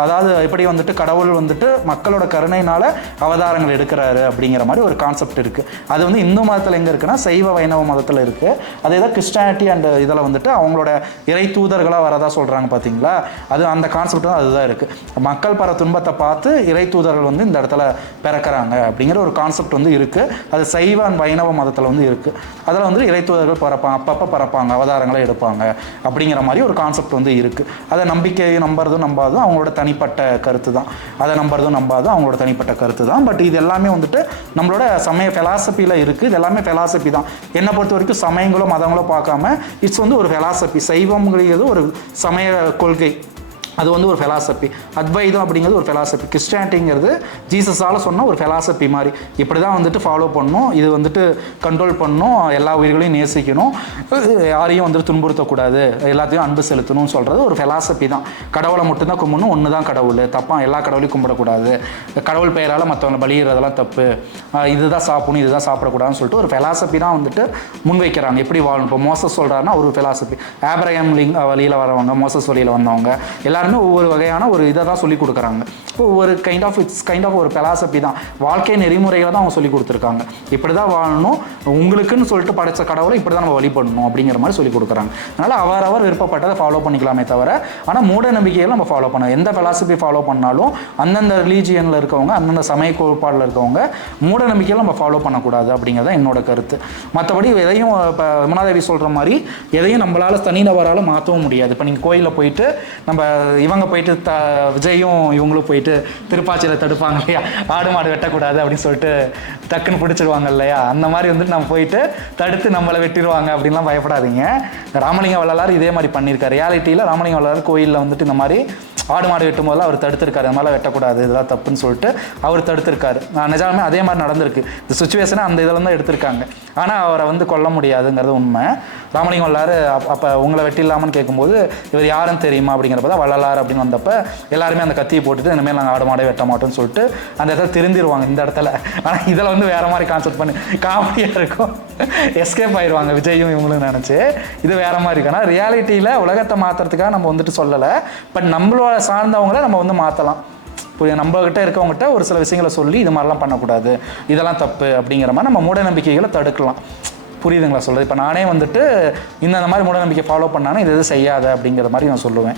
அதாவது எப்படி வந்துட்டு கடவுள் வந்துட்டு மக்களோட கருணையினால் அவதாரங்கள் எடுக்கிறாரு அப்படிங்கிற மாதிரி ஒரு கான்செப்ட் இருக்குது. அது வந்து இந்து மதத்தில் எங்கே இருக்குன்னா சைவ வைணவ மதத்தில் இருக்குது. அதே தான் கிறிஸ்டியானிட்டி அண்ட் இதில் வந்துட்டு அவங்களோட இறை தூதர்களாக வரதா சொல்கிறாங்க பார்த்தீங்களா, அது அந்த கான்செப்ட் தான் அதுதான் இருக்குது. மக்கள் பர துன்பத்தை பார்த்து இறை தூதர்கள் வந்து இந்த இடத்துல பிறக்கிறாங்க அப்படிங்கிற ஒரு கான்செப்ட் வந்து இருக்குது. அது சைவ அண்ட் வைணவ மதத்தில் வந்து இருக்குது. அதில் வந்து இறை தூதர்கள் பறப்பாங்க, அப்பப்போ பறப்பாங்க, அவதாரங்களை எடுப்பாங்க அப்படிங்கிற மாதிரி ஒரு கான்செப்ட் வந்து இருக்குது. அதை நம்பிக்கை நம்புறதும் நம்பாதும் அவங்களோட தனிப்பட்ட கருத்து தான், அதை நம்புறதும் நம்பாதும் அவங்களோட தனிப்பட்ட கருத்து தான். பட் இது எல்லாமே வந்துட்டு நம்மளோட சமய ஃபிலாசபியில் இருக்குது. இது எல்லாமே ஃபிலாசபி தான். என்னை பொறுத்த வரைக்கும் சமயங்களோ மதங்களோ பார்க்காம இட்ஸ் வந்து ஒரு ஃபிலாசபி. சைவம்ங்கிறது ஒரு சமய கொள்கை, அது வந்து ஒரு ஃபிலாசபி. அத்வைதம் அப்படிங்கிறது ஒரு ஃபிலாசபி. கிறிஸ்டியானிட்டிங்கிறது ஜீசஸால் சொன்ன ஒரு ஃபிலாசபி மாதிரி. இப்படி தான் வந்துட்டு ஃபாலோ பண்ணணும், இது வந்துட்டு கண்ட்ரோல் பண்ணணும், எல்லா உயிர்களையும் நேசிக்கணும், யாரையும் வந்துட்டு துன்புறுத்தக்கூடாது, எல்லாத்தையும் அன்பு செலுத்தணும்னு சொல்கிறது ஒரு ஃபிலாசபி தான். கடவுளை மட்டும்தான் கும்பிடணும், ஒன்று தான் கடவுள், தப்பாக எல்லா கடவுளையும் கும்பிடக்கூடாது, கடவுள் பெயரால் மற்றவங்களை பலியிறதெல்லாம் தப்பு, இதுதான் சாப்பிடணும் இதுதான் சாப்பிடக்கூடாதுன்னு சொல்லிட்டு ஒரு ஃபிலாசபி தான் வந்துட்டு முன்வைக்கிறாங்க. எப்படி வாழணும். இப்போ மோசஸ் சொல்கிறாருன்னா ஒரு ஃபிலாசபி. ஆப்ரஹாம் வழியில் வரவங்க, மோசஸ் வழியில் வந்தவங்க எல்லாரும் ஒவ்வொரு வகையான ஒரு இதை தான் சொல்லிக் கொடுக்குறாங்க. இப்போ ஒரு கைண்ட் ஆஃப் ஒரு ஃபிலாசபி தான், வாழ்க்கை நெறிமுறைகளை தான் அவங்க சொல்லிக் கொடுத்துருக்காங்க. இப்படி தான் வாழணும், உங்களுக்குன்னு சொல்லிட்டு படைத்த கடவுளை இப்படி தான் நம்ம வழிபடணும் அப்படிங்கிற மாதிரி சொல்லிக் கொடுக்குறாங்க. அதனால் அவரவர் விருப்பப்பட்டதை ஃபாலோ பண்ணிக்கலாமே தவிர, ஆனால் மூட நம்பிக்கைகளை நம்ம ஃபாலோ பண்ணணும். எந்த ஃபிலாசபி ஃபாலோ பண்ணாலும் அந்தந்த ரிலீஜியனில் இருக்கவங்க, அந்தந்த சமய கோட்பாடில் இருக்கவங்க மூட நம்பிக்கைகளை நம்ம ஃபாலோ பண்ணக்கூடாது அப்படிங்கிறது தான் என்னோட கருத்து. மற்றபடி எதையும் இப்போ விமலாதேவி சொல்கிற மாதிரி எதையும் நம்மளால் தனிநபரால் மாற்றவும் முடியாது. இப்போ நீங்கள் கோயிலில் போயிட்டு நம்ம இவங்க போயிட்டு விஜயும் இவங்களும் போயிட்டு திருப்பாச்சியில் தடுப்பாங்க இல்லையா, ஆடு மாடு வெட்டக்கூடாது அப்படின்னு சொல்லிட்டு டக்குன்னு பிடிச்சிருவாங்க இல்லையா, அந்த மாதிரி வந்துட்டு நம்ம போயிட்டு தடுத்து நம்மளை வெட்டிடுவாங்க அப்படின்லாம் பயப்படாதீங்க. ராமலிங்க வள்ளலார் இதே மாதிரி பண்ணியிருக்காரு. ரியாலிட்டியில் ராமலிங்க வள்ளலார் கோயிலில் வந்துட்டு இந்த மாதிரி ஆடு மாடு வெட்டும் போதெல்லாம் அவர் தடுத்திருக்காரு, அது மாதிரிலாம் வெட்டக்கூடாது, இதெல்லாம் தப்புன்னு சொல்லிட்டு அவர் தடுத்திருக்காரு. நிஜாலுமே அதே மாதிரி நடந்திருக்கு. இந்த சுச்சுவேஷனை அந்த இதில் தான் எடுத்திருக்காங்க. ஆனால் அவரை வந்து கொல்ல முடியாதுங்கிறது உண்மை. ராமலிங்கம் வல்லாறு அப்போ உங்களை வெட்டிடலாமான்னு கேட்கும்போது இவர் யாருன்னு தெரியுமா அப்படிங்கிறப்ப தான் வள்ளலார் அப்படின்னு வந்தப்போ எல்லாருமே அந்த கத்தியை போட்டுட்டு இனிமேல் நாங்கள் ஆடு மாடே வெட்ட மாட்டோம்னு சொல்லிட்டு அந்த இடத்துல திருந்திடுவாங்க இந்த இடத்துல. ஆனால் இதில் வந்து வேறு மாதிரி கான்செப்ட் பண்ணி காமெடியாக இருக்கும், எஸ்கேப் ஆயிடுவாங்க விஜயும் இவங்களும் நினச்சி. இது வேறு மாதிரி இருக்கு. ஆனால் ரியாலிட்டியில் உலகத்தை மாற்றுறதுக்காக நம்ம வந்துட்டு சொல்லலை, பட் நம்மளோட சார்ந்தவங்கள நம்ம வந்து மாற்றலாம். புரியுது, நம்மகிட்ட இருக்கவங்ககிட்ட ஒரு சில விஷயங்களை சொல்லி இது மாதிரிலாம் பண்ணக்கூடாது, இதெல்லாம் தப்பு அப்படிங்கிற மாதிரி நம்ம மூட நம்பிக்கைகளை தடுக்கலாம். புரியுதுங்களா சொல்கிறது? இப்போ நானே வந்துட்டு இந்த மாதிரி மூடநம்பிக்கை ஃபாலோ பண்ணானே இது செய்யாத அப்படிங்கிற மாதிரி நான் சொல்லுவேன்.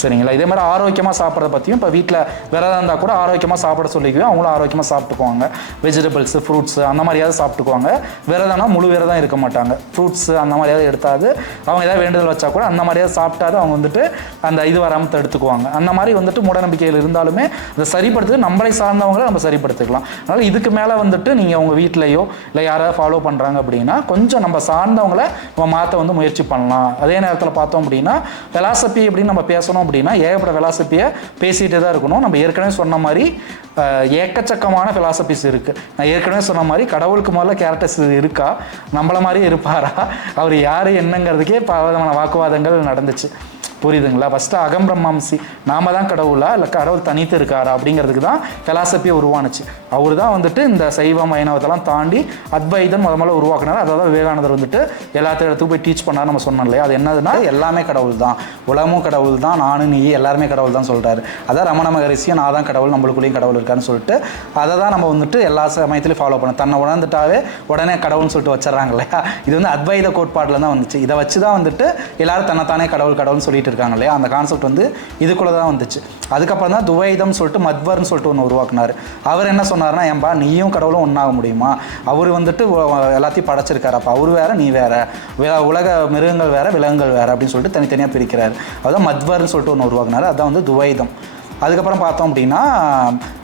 சரிங்களா? இதே மாதிரி ஆரோக்கியமாக சாப்பிட்றத பற்றியும் இப்போ வீட்டில் விரதம் இருந்தால் கூட ஆரோக்கியமாக சாப்பிட சொல்லிக்குவேன். அவங்களும் ஆரோக்கியமாக சாப்பிட்டுக்குவாங்க. வெஜிடபிள்ஸு, ஃப்ரூட்ஸு அந்த மாதிரியாவது சாப்பிட்டுக்குவாங்க. விரதம்னா முழு விரதம் இருக்க மாட்டாங்க. ஃப்ரூட்ஸு அந்த மாதிரியாவது எடுத்தாது அவங்க ஏதாவது வேண்டுதல் வச்சா கூட அந்த மாதிரியாவது சாப்பிட்டாது அவங்க வந்துட்டு அந்த இது வராமல் தடுத்துக்குவாங்க. அந்த மாதிரி வந்துட்டு மூடநம்பிக்கைகள் இருந்தாலுமே அதை சரிப்படுத்துறது நம்மளை சார்ந்தவங்களை நம்ம சரிப்படுத்திக்கலாம். அதனால் இதுக்கு மேலே வந்துட்டு நீங்கள் உங்கள் வீட்டிலையோ இல்லை யாராவது ஃபாலோ பண்ணுறாங்க அப்படின்னா கொஞ்சம் நம்ம சார்ந்தவங்களை நம்ம மாற்ற வந்து முயற்சி பண்ணலாம். அதே நேரத்தில் பார்த்தோம் அப்படின்னா ஃபெலாசபி அப்படின்னு நம்ம பேசணும் அப்படின்னா ஏகப்பட்ட ஃபெலாசபியை பேசிகிட்டே தான் இருக்கணும். நம்ம ஏற்கனவே சொன்ன மாதிரி ஏக்கச்சக்கமான ஃபிலாசபிஸ் இருக்குது. நான் ஏற்கனவே சொன்ன மாதிரி கடவுளுக்கு முதல்ல கேரக்டர்ஸ் இருக்கா, நம்மள மாதிரியே இருப்பாரா, அவர் யார் என்னங்கிறதுக்கே பல விதமான வாக்குவாதங்கள் நடந்துச்சு. புரியுதுங்களா? ஃபஸ்ட்டு அகம் பிரம்மாம்சி, நாம தான் கடவுளா இல்லை கடவுள் தனித்து இருக்காரா அப்படிங்கிறதுக்கு தான் ஃபெலாசபியை உருவானுச்சு. அவர் தான் வந்துட்டு இந்த சைவம் வைணவத்தெல்லாம் தாண்டி அத்வைதம் முதல்ல உருவாக்குனார். அதை தான் விவேகானந்தர் வந்துட்டு எல்லாத்தையும் இடத்துக்கு போய் டீச் பண்ணார். நம்ம சொன்னோம் இல்லையா? அது என்னதுன்னா எல்லாமே கடவுள் தான், உலகமும் கடவுள் தான், நானும் நீ எல்லாருமே கடவுள் தான் சொல்கிறாரு. அதான் ரமண மகரிஷியும் நான் தான் கடவுள், நம்மளுக்குள்ளேயும் கடவுள் இருக்கான்னு சொல்லிட்டு அதை தான் நம்ம வந்துட்டு எல்லா சமயத்திலையும் ஃபாலோ பண்ணோம். தன்னை உணர்ந்துட்டாவே உடனே கடவுள்னு சொல்லிட்டு வச்சிடறாங்க இல்லையா? இது வந்து அத்வைத கோட்பாட்டில் தான் வந்துச்சு. இதை வச்சு தான் வந்துட்டு எல்லாரும் தன்னைத்தானே கடவுள் கடவுள்னு சொல்லிட்டு இருக்காங்க இல்லையா? அந்த கான்செப்ட் வந்து இதுக்குள்ள தான் வந்துச்சு. அதுக்கப்புறம் தான் துவைதம் சொல்லிட்டு மத்வர்னு சொல்லிட்டு ஒன்று உருவாக்குனார். அவர் என்ன சொன்னார்னா, ஏன்பா நீயும் கடவுளும் ஒன்றாக முடியுமா? அவர் வந்துட்டு எல்லாத்தையும் படைச்சிருக்காரு, அப்போ அவர் வேற நீ வேற, உலக மிருகங்கள் வேற விலங்குகள் வேற அப்படின்னு சொல்லிட்டு தனித்தனியாக பிரிக்கிறார். அதுதான் மத்வர்னு சொல்லிட்டு ஒன்று உருவாக்குனார். அதுதான் வந்து துவைதம். அதுக்கப்புறம் பார்த்தோம் அப்படின்னா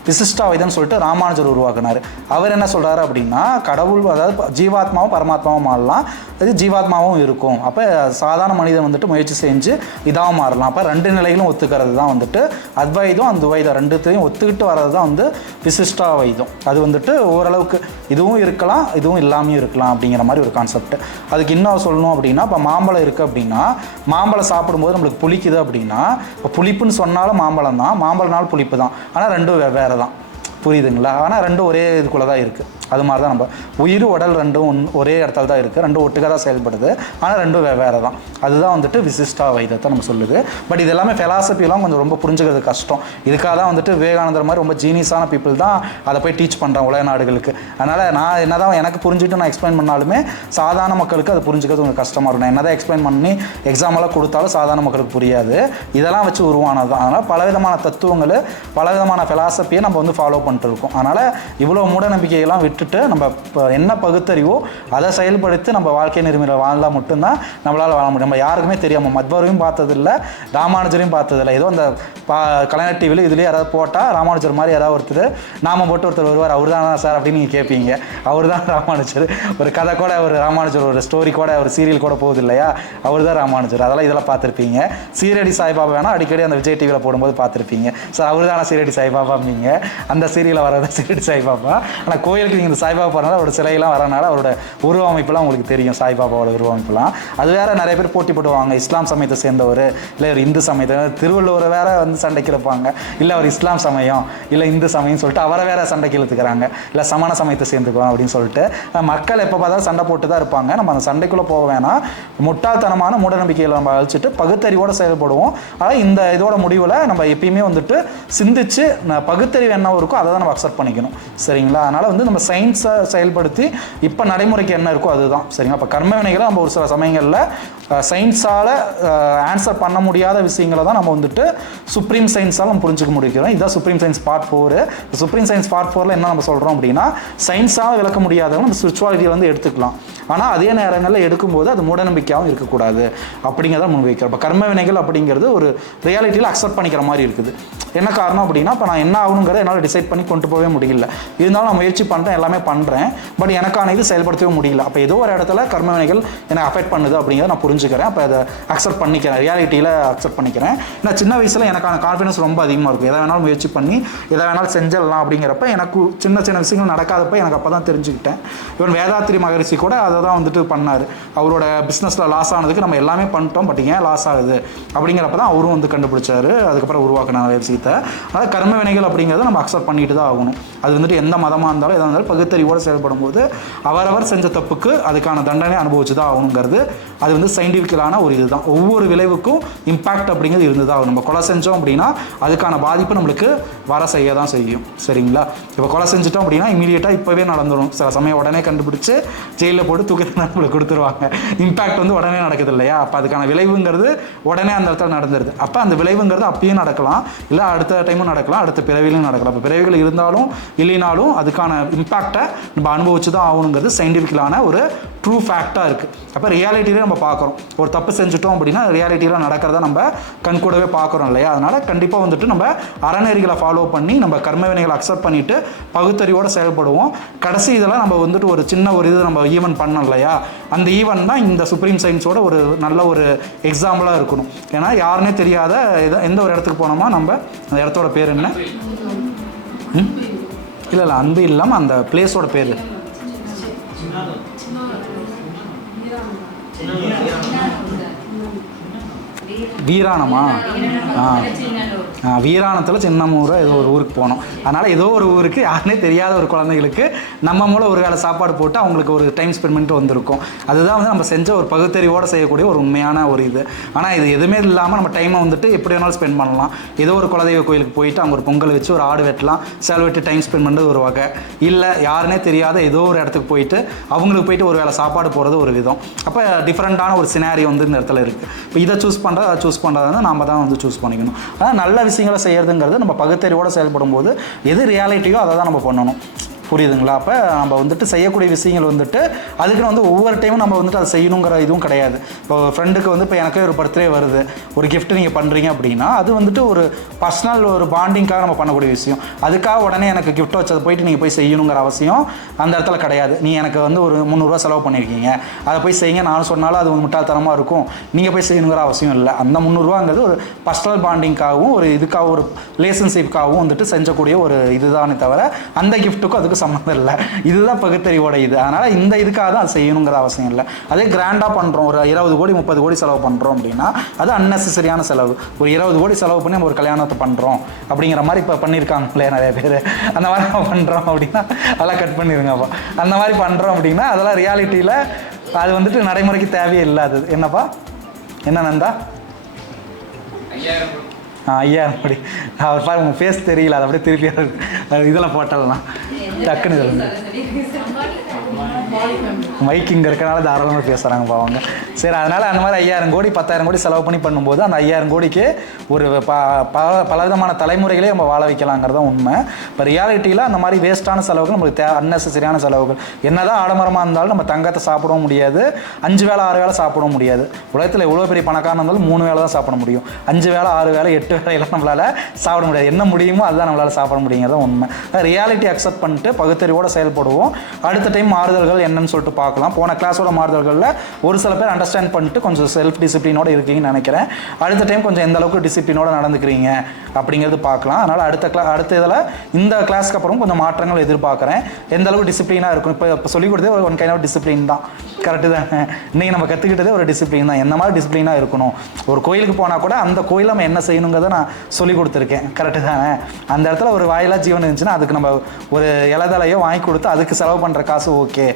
விசிஷ்டாவைதம்னு சொல்லிட்டு ராமானுஜர் உருவாக்குனார். அவர் என்ன சொல்கிறாரு அப்படின்னா கடவுள் அதாவது ஜீவாத்மாவும் பரமாத்மாவும் மாறலாம், அது ஜீவாத்மாவும் இருக்கும். அப்போ சாதாரண மனிதன் வந்துட்டு முயற்சி செஞ்சு இதாகவும் மாறலாம். அப்போ ரெண்டு நிலைகளும் ஒத்துக்கிறது தான் வந்துட்டு அத்வைதம், அந்த துவைதம் ரெண்டுத்தையும் ஒத்துக்கிட்டு வர்றது தான் வந்து விசிஷ்டாவைதம். அது வந்துட்டு ஓரளவுக்கு இதுவும் இருக்கலாம் இதுவும் இல்லாமையும் இருக்கலாம் அப்படிங்கிற மாதிரி ஒரு கான்செப்ட். அதுக்கு இன்னும் சொல்லணும் அப்படின்னா இப்போ மாம்பழம் இருக்குது அப்படின்னா மாம்பழம் சாப்பிடும்போது நம்மளுக்கு புளிக்குது அப்படின்னா இப்போ புளிப்புன்னு சொன்னாலும் மாம்பழம் தான், மாம்பழம்னாலும் புளிப்பு தான், ஆனால் ரெண்டும் வெவ்வேறு தான். புரியுதுங்களா? ஆனால் ரெண்டும் ஒரே இதுக்குள்ளே தான் இருக்குது. அது மாதிரி தான் நம்ம உயிர் உடல் ரெண்டும் ஒரே இடத்துல தான் இருக்குது, ரெண்டும் ஒட்டுக்காக தான் செயல்படுது, ஆனால் ரெண்டும் வெவ்வேறு தான். அதுதான் வந்துட்டு விசிஷ்டா வைதத்தை நம்ம சொல்லுது. பட் இது எல்லாமே ஃபெலாசபிலாம் கொஞ்சம் ரொம்ப புரிஞ்சுக்கிறது கஷ்டம். இதுக்காக தான் வந்துட்டு விவேகானந்தர் மாதிரி ரொம்ப ஜீனியஸான பீப்புள் தான் அதை போய் டீச் பண்ணுறேன் உலக நாடுகளுக்கு. அதனால் நான் என்ன தான் எனக்கு புரிஞ்சுட்டு நான் எக்ஸ்பிளைன் பண்ணாலுமே சாதாரண மக்களுக்கு அது புரிஞ்சுக்கிறது கொஞ்சம் கஷ்டமாக இருக்கும். நான் என்ன தான் எக்ஸ்பிளைன் பண்ணி எக்ஸாமெல்லாம் கொடுத்தாலும் சாதாரண மக்களுக்கு புரியாது. இதெல்லாம் வச்சு உருவானது தான். அதனால் பலவிதமான தத்துவங்கள் பலவிதமான ஃபெலாசபியை நம்ம வந்து ஃபாலோ பண்ணிட்டு இருக்கோம். அதனால் இவ்வளோ மூட நம்பிக்கையெல்லாம் விட்டுட்டு நம்ம என்ன பகுத்தறிவோ அதை செயல்படுத்தி நம்ம வாழ்க்கை நெறிமுறை வாழ்ந்தால் மட்டும்தான் நம்மளால் வாழ முடியும். நம்ம யாருக்குமே தெரியாமல் மத்வரையும் பார்த்ததில்லை, ராமானுஜரையும் பார்த்ததில்லை. ஏதோ அந்த கலைஞர் டிவியில் இதுலேயே யாராவது போட்டால் ராமானுஜர் மாதிரி யாராவது ஒருத்தர் நாம போட்டு ஒருத்தர் வருவார், அவர் தானா சார் அப்படின்னு நீங்கள் கேட்பீங்க. அவர் தான் ராமானுஜர். ஒரு கதை கூட ஒரு ராமானுஜர், ஒரு ஸ்டோரி கூட ஒரு சீரியல் கூட போகுது இல்லையா, அவர் தான் ராமானுஜர். அதெல்லாம் இதெல்லாம் பார்த்துருப்பீங்க. சீரடி சாய்பாபா வேணால் அடிக்கடி அந்த விஜய் டிவியில் போடும்போது பார்த்துருப்பீங்க. சார் அவர் தானே சீரடி சாய்பாபாம்பீங்க. அந்த சீரியலில் வரது சீரடி சாய்பாபா. ஆனால் கோயிலுக்கு நீங்கள் இந்த சாய்பாபா போகிறனால அவரோட சிலையெல்லாம் வரனால அவரோட உருவமைப்புலாம் உங்களுக்கு தெரியும், சாய்பாபாவோட உருவமைப்புலாம். அது வேற நிறைய பேர் போட்டி போடுவாங்க, இஸ்லாம் சமயத்தை சேர்ந்தவர் இல்லை ஒரு இந்து சமயத்தை. திருவள்ளுவர் வேற வந்து சண்டைக்கு இருப்பாங்க, இல்லை அவர் இஸ்லாம் சமயம் இல்லை இந்து சமயம் சொல்லிட்டு அவரை வேற சண்டைக்கு இழுத்துக்கிறாங்க, இல்லை சமண சமயத்தை சேர்ந்துக்குவோம் அப்படின்னு சொல்லிட்டு மக்கள் எப்போ பார்த்தாலும் சண்டை போட்டு தான் இருப்பாங்க. நம்ம அந்த சண்டைக்குள்ளே போக வேணாம். முட்டாள்தனமான மூடநம்பிக்கைகளை நம்ம அழிச்சிட்டு பகுத்தறிவோடு செயல்படுவோம். ஆனால் இந்த இதோட முடிவில் நம்ம எப்பயுமே வந்துட்டு சிந்திச்சு பகுத்தறிவு என்ன இருக்கோ அதை தான் நம்ம அக்செப்ட் பண்ணிக்கணும். சரிங்களா? அதனால் வந்து நம்ம சயின்ஸை செயல்படுத்தி இப்போ நடைமுறைக்கு என்ன இருக்கோ அதுதான். சரிங்களா? இப்போ கர்ம வினைகளை நம்ம ஒரு சில சமயங்களில் சயின்ஸால் ஆன்சர் பண்ண முடியாத விஷயங்களை தான் நம்ம வந்துட்டு சுப்ரீம் சயின்ஸால் நம்ம புரிஞ்சுக்க முடிக்கிறோம். இதுதான் supreme science part 4. Supreme science part 4ல் என்ன நம்ம சொல்கிறோம் அப்படின்னா சயின்ஸால் விளக்க முடியாதவங்க நம்ம ஸ்பிரிச்சுவாலிட்டியை வந்து எடுத்துக்கலாம். ஆனால் அதே நேரங்களில் எடுக்கும்போது அது மூடநம்பிக்கையாகவும் இருக்கக்கூடாது அப்படிங்கிறத முன்வைக்கிறோம். இப்போ கர்ம வினைகள் அப்படிங்கிறது ஒரு ரியாலிட்டியில் அக்செப்ட் பண்ணிக்கிற மாதிரி இருக்குது. என்ன காரணம் அப்படின்னா இப்போ நான் என்ன ஆகணுங்கிறத என்னால் டிசைட் பண்ணி கொண்டு போகவே முடியல. இருந்தாலும் நான் முயற்சி பண்ணுறேன், எல்லாமே பண்ணுறேன், பட் எனக்கான இது செயல்படுத்தவே முடியல. அப்போ ஏதோ ஒரு இடத்துல கர்ம வினைகள் என்னை அஃபெக்ட் பண்ணுது அப்படிங்கிறத நான் புரிஞ்சுக்கிறேன். அப்போ அதை அக்செப்ட் பண்ணிக்கிறேன், ரியாலிட்டியில் அக்செப்ட் பண்ணிக்கிறேன். ஏன்னா சின்ன வயசில் எனக்கான கான்ஃபிடன்ஸ் ரொம்ப அதிகமாக இருக்கும். எதை வேணாலும் முயற்சி பண்ணி எதை வேணாலும் செஞ்சிடலாம் அப்படிங்கிறப்ப எனக்கு சின்ன சின்ன விஷயங்கள் நடக்காதப்ப எனக்கு அப்போ தான் தெரிஞ்சுக்கிட்டேன். இவன் வேதாத்திரி மகரிஷி கூட அதை தான் வந்துட்டு பண்ணார். அவரோட பிஸ்னஸில் லாஸ் ஆனதுக்கு நம்ம எல்லாமே பண்ணிட்டோம், பட் ஏன் லாஸ் ஆகுது அப்படிங்கிறப்ப தான் அவரும் வந்து கண்டுபிடிச்சாரு. அதுக்கப்புறம் உருவாக்கின விஷயத்தை. அதாவது கர்ம வினைகள் அப்படிங்கிறத நம்ம அக்செப்ட் பண்ணிட்டு தான் ஆகணும். அது வந்துட்டு எந்த மதமாக இருந்தாலும் எதாக இருந்தாலும் பகுத்தறிவோடு செயல்படும் போது அவரவர் செஞ்ச தப்புக்கு அதுக்கான தண்டனை அனுபவிச்சு தான் ஆகணுங்கிறது அது வந்து சயின்டிஃபிக்கலான ஒரு இதுதான். ஒவ்வொரு விளைவுக்கும் இம்பாக்ட் அப்படிங்கிறது இருந்து தான் ஆகும். நம்ம கொலை செஞ்சோம் அப்படின்னா அதுக்கான பாதிப்பு நம்மளுக்கு வர செய்ய தான் செய்யும். சரிங்களா? இப்போ கொலை செஞ்சிட்டோம் அப்படின்னா இமீடியட்டாக இப்போவே நடந்துடும். சில சமயம் உடனே கண்டுபிடிச்சு ஜெயிலில் போட்டு தூக்கத்தை நம்மளுக்கு கொடுத்துருவாங்க. இம்பாக்ட் வந்து உடனே நடக்குது இல்லையா? அப்போ அதுக்கான விளைவுங்கிறது உடனே அந்த இடத்துல நடந்துருது. அப்போ அந்த விளைவுங்கிறது அப்பயும் நடக்கலாம், இல்லை அடுத்த டைமும் நடக்கலாம், அடுத்த பிறவிலும் நடக்கலாம். இப்போ பிறவிகள் இருந்தாலும் இல்லைனாலும் அதுக்கான இம்பாக்டை நம்ம அனுபவிச்சு தான் ஆகணுங்கிறது சயின்டிஃபிக்கலான ஒரு ட்ரூ ஃபேக்டாக இருக்குது. அப்போ ரியாலிட்டியிலே நம்ம பார்க்குறோம். ஒரு தப்பு செஞ்சுட்டோம் அப்படின்னா ரியாலிட்டியில் நடக்கிறத நம்ம கண்கூடவே பார்க்குறோம் இல்லையா? அதனால் கண்டிப்பாக வந்துட்டு நம்ம அறநெறிகளை ஃபாலோ பண்ணி நம்ம கர்ம வினைகளை அக்செப்ட் பண்ணிவிட்டு பகுத்தறிவோடு செயல்படுவோம். கடைசி இதெல்லாம் நம்ம வந்துட்டு ஒரு சின்ன ஒரு இது நம்ம ஈவெண்ட் பண்ணோம் இல்லையா? அந்த ஈவெண்ட் தான் இந்த சுப்ரீம் சயின்ஸோட ஒரு நல்ல ஒரு எக்ஸாம்பிளாக இருக்கணும். ஏன்னா யாருன்னே தெரியாத எந்த ஒரு இடத்துக்கு போனோமா நம்ம அந்த இடத்தோட பேர் என்ன? இல்லை அன்பு இல்லாமல் அந்த பிளேஸோட பேர் வீராணமா? வீராணத்தில் சின்னமூரை ஏதோ ஒரு ஊருக்கு போனோம். அதனால் ஏதோ ஒரு ஊருக்கு யாருனே தெரியாத ஒரு குழந்தைகளுக்கு நம்ம மூலம் ஒரு வேளை சாப்பாடு போட்டு அவங்களுக்கு ஒரு டைம் ஸ்பெண்ட் பண்ணிட்டு வந்திருக்கோம். அதுதான் வந்து நம்ம செஞ்ச ஒரு பகுத்தறிவோடு செய்யக்கூடிய ஒரு உண்மையான ஒரு இது. ஆனால் இது எதுவுமே இல்லாமல் நம்ம டைமை வந்துட்டு எப்படி வேணாலும் ஸ்பெண்ட் பண்ணலாம். ஏதோ ஒரு குலதெய்வ கோயிலுக்கு போயிட்டு அங்கே ஒரு பொங்கல் வச்சு ஒரு ஆடு வெட்டலாம், சேல் வெட்டி டைம் ஸ்பெண்ட் பண்ணுறது ஒரு வகை. இல்லை யாருனே தெரியாத ஏதோ ஒரு இடத்துக்கு போயிட்டு அவங்களுக்கு போயிட்டு ஒரு வேளை சாப்பாடு போகிறது ஒரு விதம். அப்போ டிஃப்ரெண்ட்டான ஒரு சினாரியோ வந்து இந்த இடத்துல இருக்குது. இப்போ இதை சூஸ் பண்ணுறது அதை சூஸ் பண்ணுறதுன்னு நம்ம தான் வந்து சூஸ் பண்ணிக்கணும். ஆனால் நல்ல விஷயங்களை செய்யறதுங்கிறது நம்ம பகுத்தறிவோடு செயல்படும் போது எது ரியாலிட்டியோ அதை தான் நம்ம பண்ணணும். புரியுதுங்களா? அப்போ நம்ம வந்துட்டு செய்யக்கூடிய விஷயங்கள் வந்துட்டு அதுக்குன்னு வந்து ஒவ்வொரு டைமும் நம்ம வந்துட்டு அதை செய்யணுங்கிற இதுவும் கிடையாது. இப்போ ஃப்ரெண்டுக்கு வந்து இப்போ எனக்கே ஒரு பர்த்டே வருது, ஒரு கிஃப்ட் நீங்கள் பண்ணுறீங்க அப்படின்னா அது வந்துட்டு ஒரு பர்சனல் ஒரு பாண்டிங்காக நம்ம பண்ணக்கூடிய விஷயம். அதுக்காக உடனே எனக்கு கிஃப்ட் வச்சதை போயிட்டு நீங்கள் போய் செய்யணுங்கிற அவசியம் அந்த இடத்துல கிடையாது. நீ எனக்கு வந்து ஒரு 300 செலவு பண்ணியிருக்கீங்க, அதை போய் செய்யுங்க நானும் சொன்னாலும் அது முட்டாள்தனமாக இருக்கும். நீங்கள் போய் செய்யணுங்கிற அவசியம் இல்லை. அந்த 300 ஒரு பர்சனல் பாண்டிங்காகவும் ஒரு இதுக்காக ஒரு ரிலேஷன்ஷிப்காகவும் வந்துட்டு செஞ்சக்கூடிய ஒரு இதுதானே தவிர அந்த கிஃப்ட்டுக்கும் அதுக்கு சம்மந்தம் இல்லை. இதுதான் பகுத்தறிவோட இது. அதனால் இந்த இதுக்காக தான் அது செய்யணுங்கிற அவசியம் இல்லை. அதே கிராண்டாக பண்ணுறோம், ஒரு 20 கோடி 30 கோடி செலவு பண்ணுறோம் அப்படின்னா அது அன்னெசரியான செலவு. ஒரு 20 கோடி செலவு பண்ணி நம்ம ஒரு கல்யாணத்தை பண்ணுறோம் அப்படிங்கிற மாதிரி இப்போ பண்ணியிருக்காங்களே நிறைய பேர். அந்த மாதிரி நம்ம பண்ணுறோம் அப்படின்னா அதெல்லாம் கட் பண்ணிடுங்கப்பா. அந்த மாதிரி பண்ணுறோம் அப்படின்னா அதெல்லாம் ரியாலிட்டியில் அது வந்துட்டு நடைமுறைக்கு தேவையே இல்லாதது. என்னப்பா என்ன நந்தா? 5000 கோடி. அவர் பாரு உங்கள் ஃபேஸ் தெரியல, அதை அப்படியே திருப்பி இதெல்லாம் போட்டலாம் டக்குன்னு இதில் மைக் இங்கே இருக்கனால தாராளமாக பேசுகிறாங்கப்பா அவங்க. சரி, அதனால் அந்த மாதிரி 5000 கோடி 10,000 கோடி செலவு பண்ணி பண்ணும்போது அந்த 5000 கோடிக்கு ஒரு பலவிதமான தலைமுறைகளே நம்ம வாழ வைக்கலாங்கிறதான் உண்மை. இப்போ ரியாலிட்டியில் அந்த மாதிரி வேஸ்ட்டான செலவுகள் நம்மளுக்கு அன்னெசரியான செலவுகள். என்னதான் ஆடம்பரமாக இருந்தாலும் நம்ம தங்கத்தை சாப்பிடவும் முடியாது, 5 வேளை 6 வேளை சாப்பிடவும் முடியாது. உலகத்தில் எவ்வளோ பெரிய பணக்காரன் இருந்தாலும் 3 வேளை தான் சாப்பிட முடியும். 5 வேளை 6 வேளை 8 வேலையெல்லாம் நம்மளால் சாப்பிட முடியாது. என்ன முடியுமோ அதுதான் நம்மளால் சாப்பிட முடியுங்கிறதான் உண்மை. ரியாலிட்டி அக்செப்ட் பண்ணிட்டு பகுத்தறிவோடு செயல்படுவோம். அடுத்த டைம் மாறுதல்கள் என்னன்னு சொல்லிட்டு பார்க்கலாம். போன கிளாஸோட மாறுதல்களில் ஒரு சில பேர் அண்டர்ஸ்டாண்ட் பண்ணிட்டு கொஞ்சம் செல்ஃப் டிசிப்ளினோட இருக்கீங்கன்னு நினைக்கிறேன். அடுத்த டைம் கொஞ்சம் எந்த அளவுக்கு டிசிப்ளினோட நடந்துக்கிறீங்க அப்படிங்கிறது பார்க்கலாம். அதனால் அடுத்த இதில் இந்த கிளாஸ்க்கு அப்புறம் கொஞ்சம் மாற்றங்கள் எதிர்பார்க்குறேன். எந்த அளவுக்கு டிசிப்ளினாக இருக்கும். இப்போ சொல்லிக் கொடுத்தே ஒன் கைண்ட் ஆஃப் டிசிப்ளின் தான். கரெக்டு தானே? இன்றைக்கி நம்ம கற்றுக்கிட்டதே ஒரு டிசிப்ளின் தான். என்ன மாதிரி டிசிப்ளினாக இருக்கணும். ஒரு கோயிலுக்கு போனால் கூட அந்த கோயிலில் நம்ம என்ன செய்யணுங்கிறத நான் சொல்லிக் கொடுத்துருக்கேன். கரெக்டு தானே? அந்த இடத்துல ஒரு வாயிலா ஜீவன் இருந்துச்சுன்னா அதுக்கு நம்ம ஒரு இலதலையோ வாங்கி கொடுத்து அதுக்கு செலவு பண்ணுற காசு ஓகே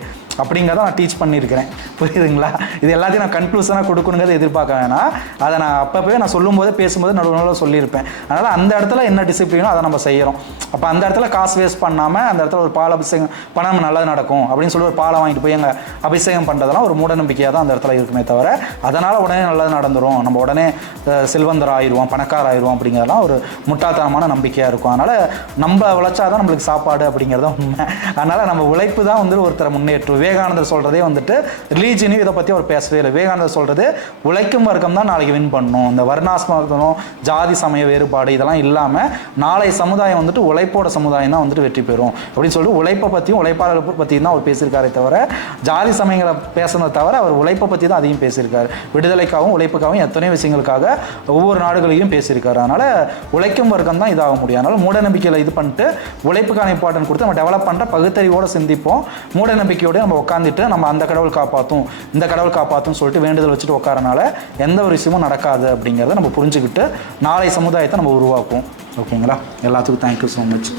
அப்படிங்கிறத நான் டீச் பண்ணியிருக்கிறேன். புரியுதுங்களா? இது எல்லாத்தையும் நான் கன்க்ளூஷனாக கொடுக்கணுங்கிறத எதிர்பார்க்க வேணாம். அதை நான் அப்போவே நான் சொல்லும்போது பேசும்போது நடுவில் சொல்லியிருப்பேன். அதனால் அந்த இடத்துல என்ன டிசிப்ளினோ அதை நம்ம செய்கிறோம். அப்போ அந்த இடத்துல காசு வேஸ்ட் பண்ணாமல் அந்த இடத்துல ஒரு பால் அபிஷேகம் பண்ணாமல் நல்லது நடக்கும் அப்படின்னு சொல்லி ஒரு பாலை வாங்கிட்டு போய் எங்கள் அபிஷேகம் பண்ணுறதெல்லாம் ஒரு மூட நம்பிக்கையாக தான் அந்த இடத்துல இருக்குமே தவிர அதனால் உடனே நல்லது நடந்துடும், நம்ம உடனே செல்வந்தர் ஆயிடுவோம், பணக்கார ஆயிடுவோம் அப்படிங்கிறதெல்லாம் ஒரு முட்டாள்தனமான நம்பிக்கையாக இருக்கும். அதனால் நம்ம உழைச்சாதான் நம்மளுக்கு சாப்பாடு அப்படிங்கிறத உண்மை. அதனால் நம்ம உழைப்பு தான் வந்து ஒருத்தரை முன்னேற்றுவே விவேகானந்தர் சொல்கிறதே வந்துட்டு ரிலீஜனையும் இதை பற்றி அவர் பேசவே இல்லை. விவேகானந்தர் சொல்கிறது உழைக்கும் வர்க்கம் தான் நாளைக்கு வின் பண்ணணும், இந்த வர்ணாசிரமம் ஜாதி சமய வேறுபாடு இதெல்லாம் இல்லாமல் நாளை சமுதாயம் வந்துட்டு உழைப்போட சமுதாயம் தான் வந்துட்டு வெற்றி பெறும் அப்படின்னு சொல்லிட்டு உழைப்பை பற்றியும் உழைப்பாளர்களை பற்றியும் தான் அவர் பேசியிருக்காரே தவிர ஜாதி சமயங்களை பேசுனதை தவிர அவர் உழைப்பை பற்றி தான் அதிகம் பேசியிருக்காரு. விடுதலைக்காகவும் உழைப்புக்காகவும் எத்தனையோ விஷயங்களுக்காக ஒவ்வொரு நாடுகளையும் பேசியிருக்காரு. அதனால் உழைக்கும் வர்க்கம் தான் இதாக முடியும். அதனால் மூட நம்பிக்கையில் இது பண்ணிட்டு உழைப்புக்கான இம்பார்ட்டன்ட் கொடுத்து நம்ம டெவலப் பண்ணுற பகுத்தறிவோடு சிந்திப்போம். மூட நம்பிக்கையோடு நம்ம உட்காந்துட்டு நம்ம அந்த கடவுள் காப்பாற்றும் இந்த கடவுள் காப்பாற்றும் சொல்லிட்டு வேண்டுதல் வச்சுட்டு உட்காரனால எந்த ஒரு விஷயமும் நடக்காது அப்படிங்கிறத நம்ம புரிஞ்சுக்கிட்டு நாளை சமுதாயத்தை நம்ம உருவாக்குவோம். ஓகேங்களா? எல்லாத்துக்கும் தேங்க்யூ ஸோ மச்.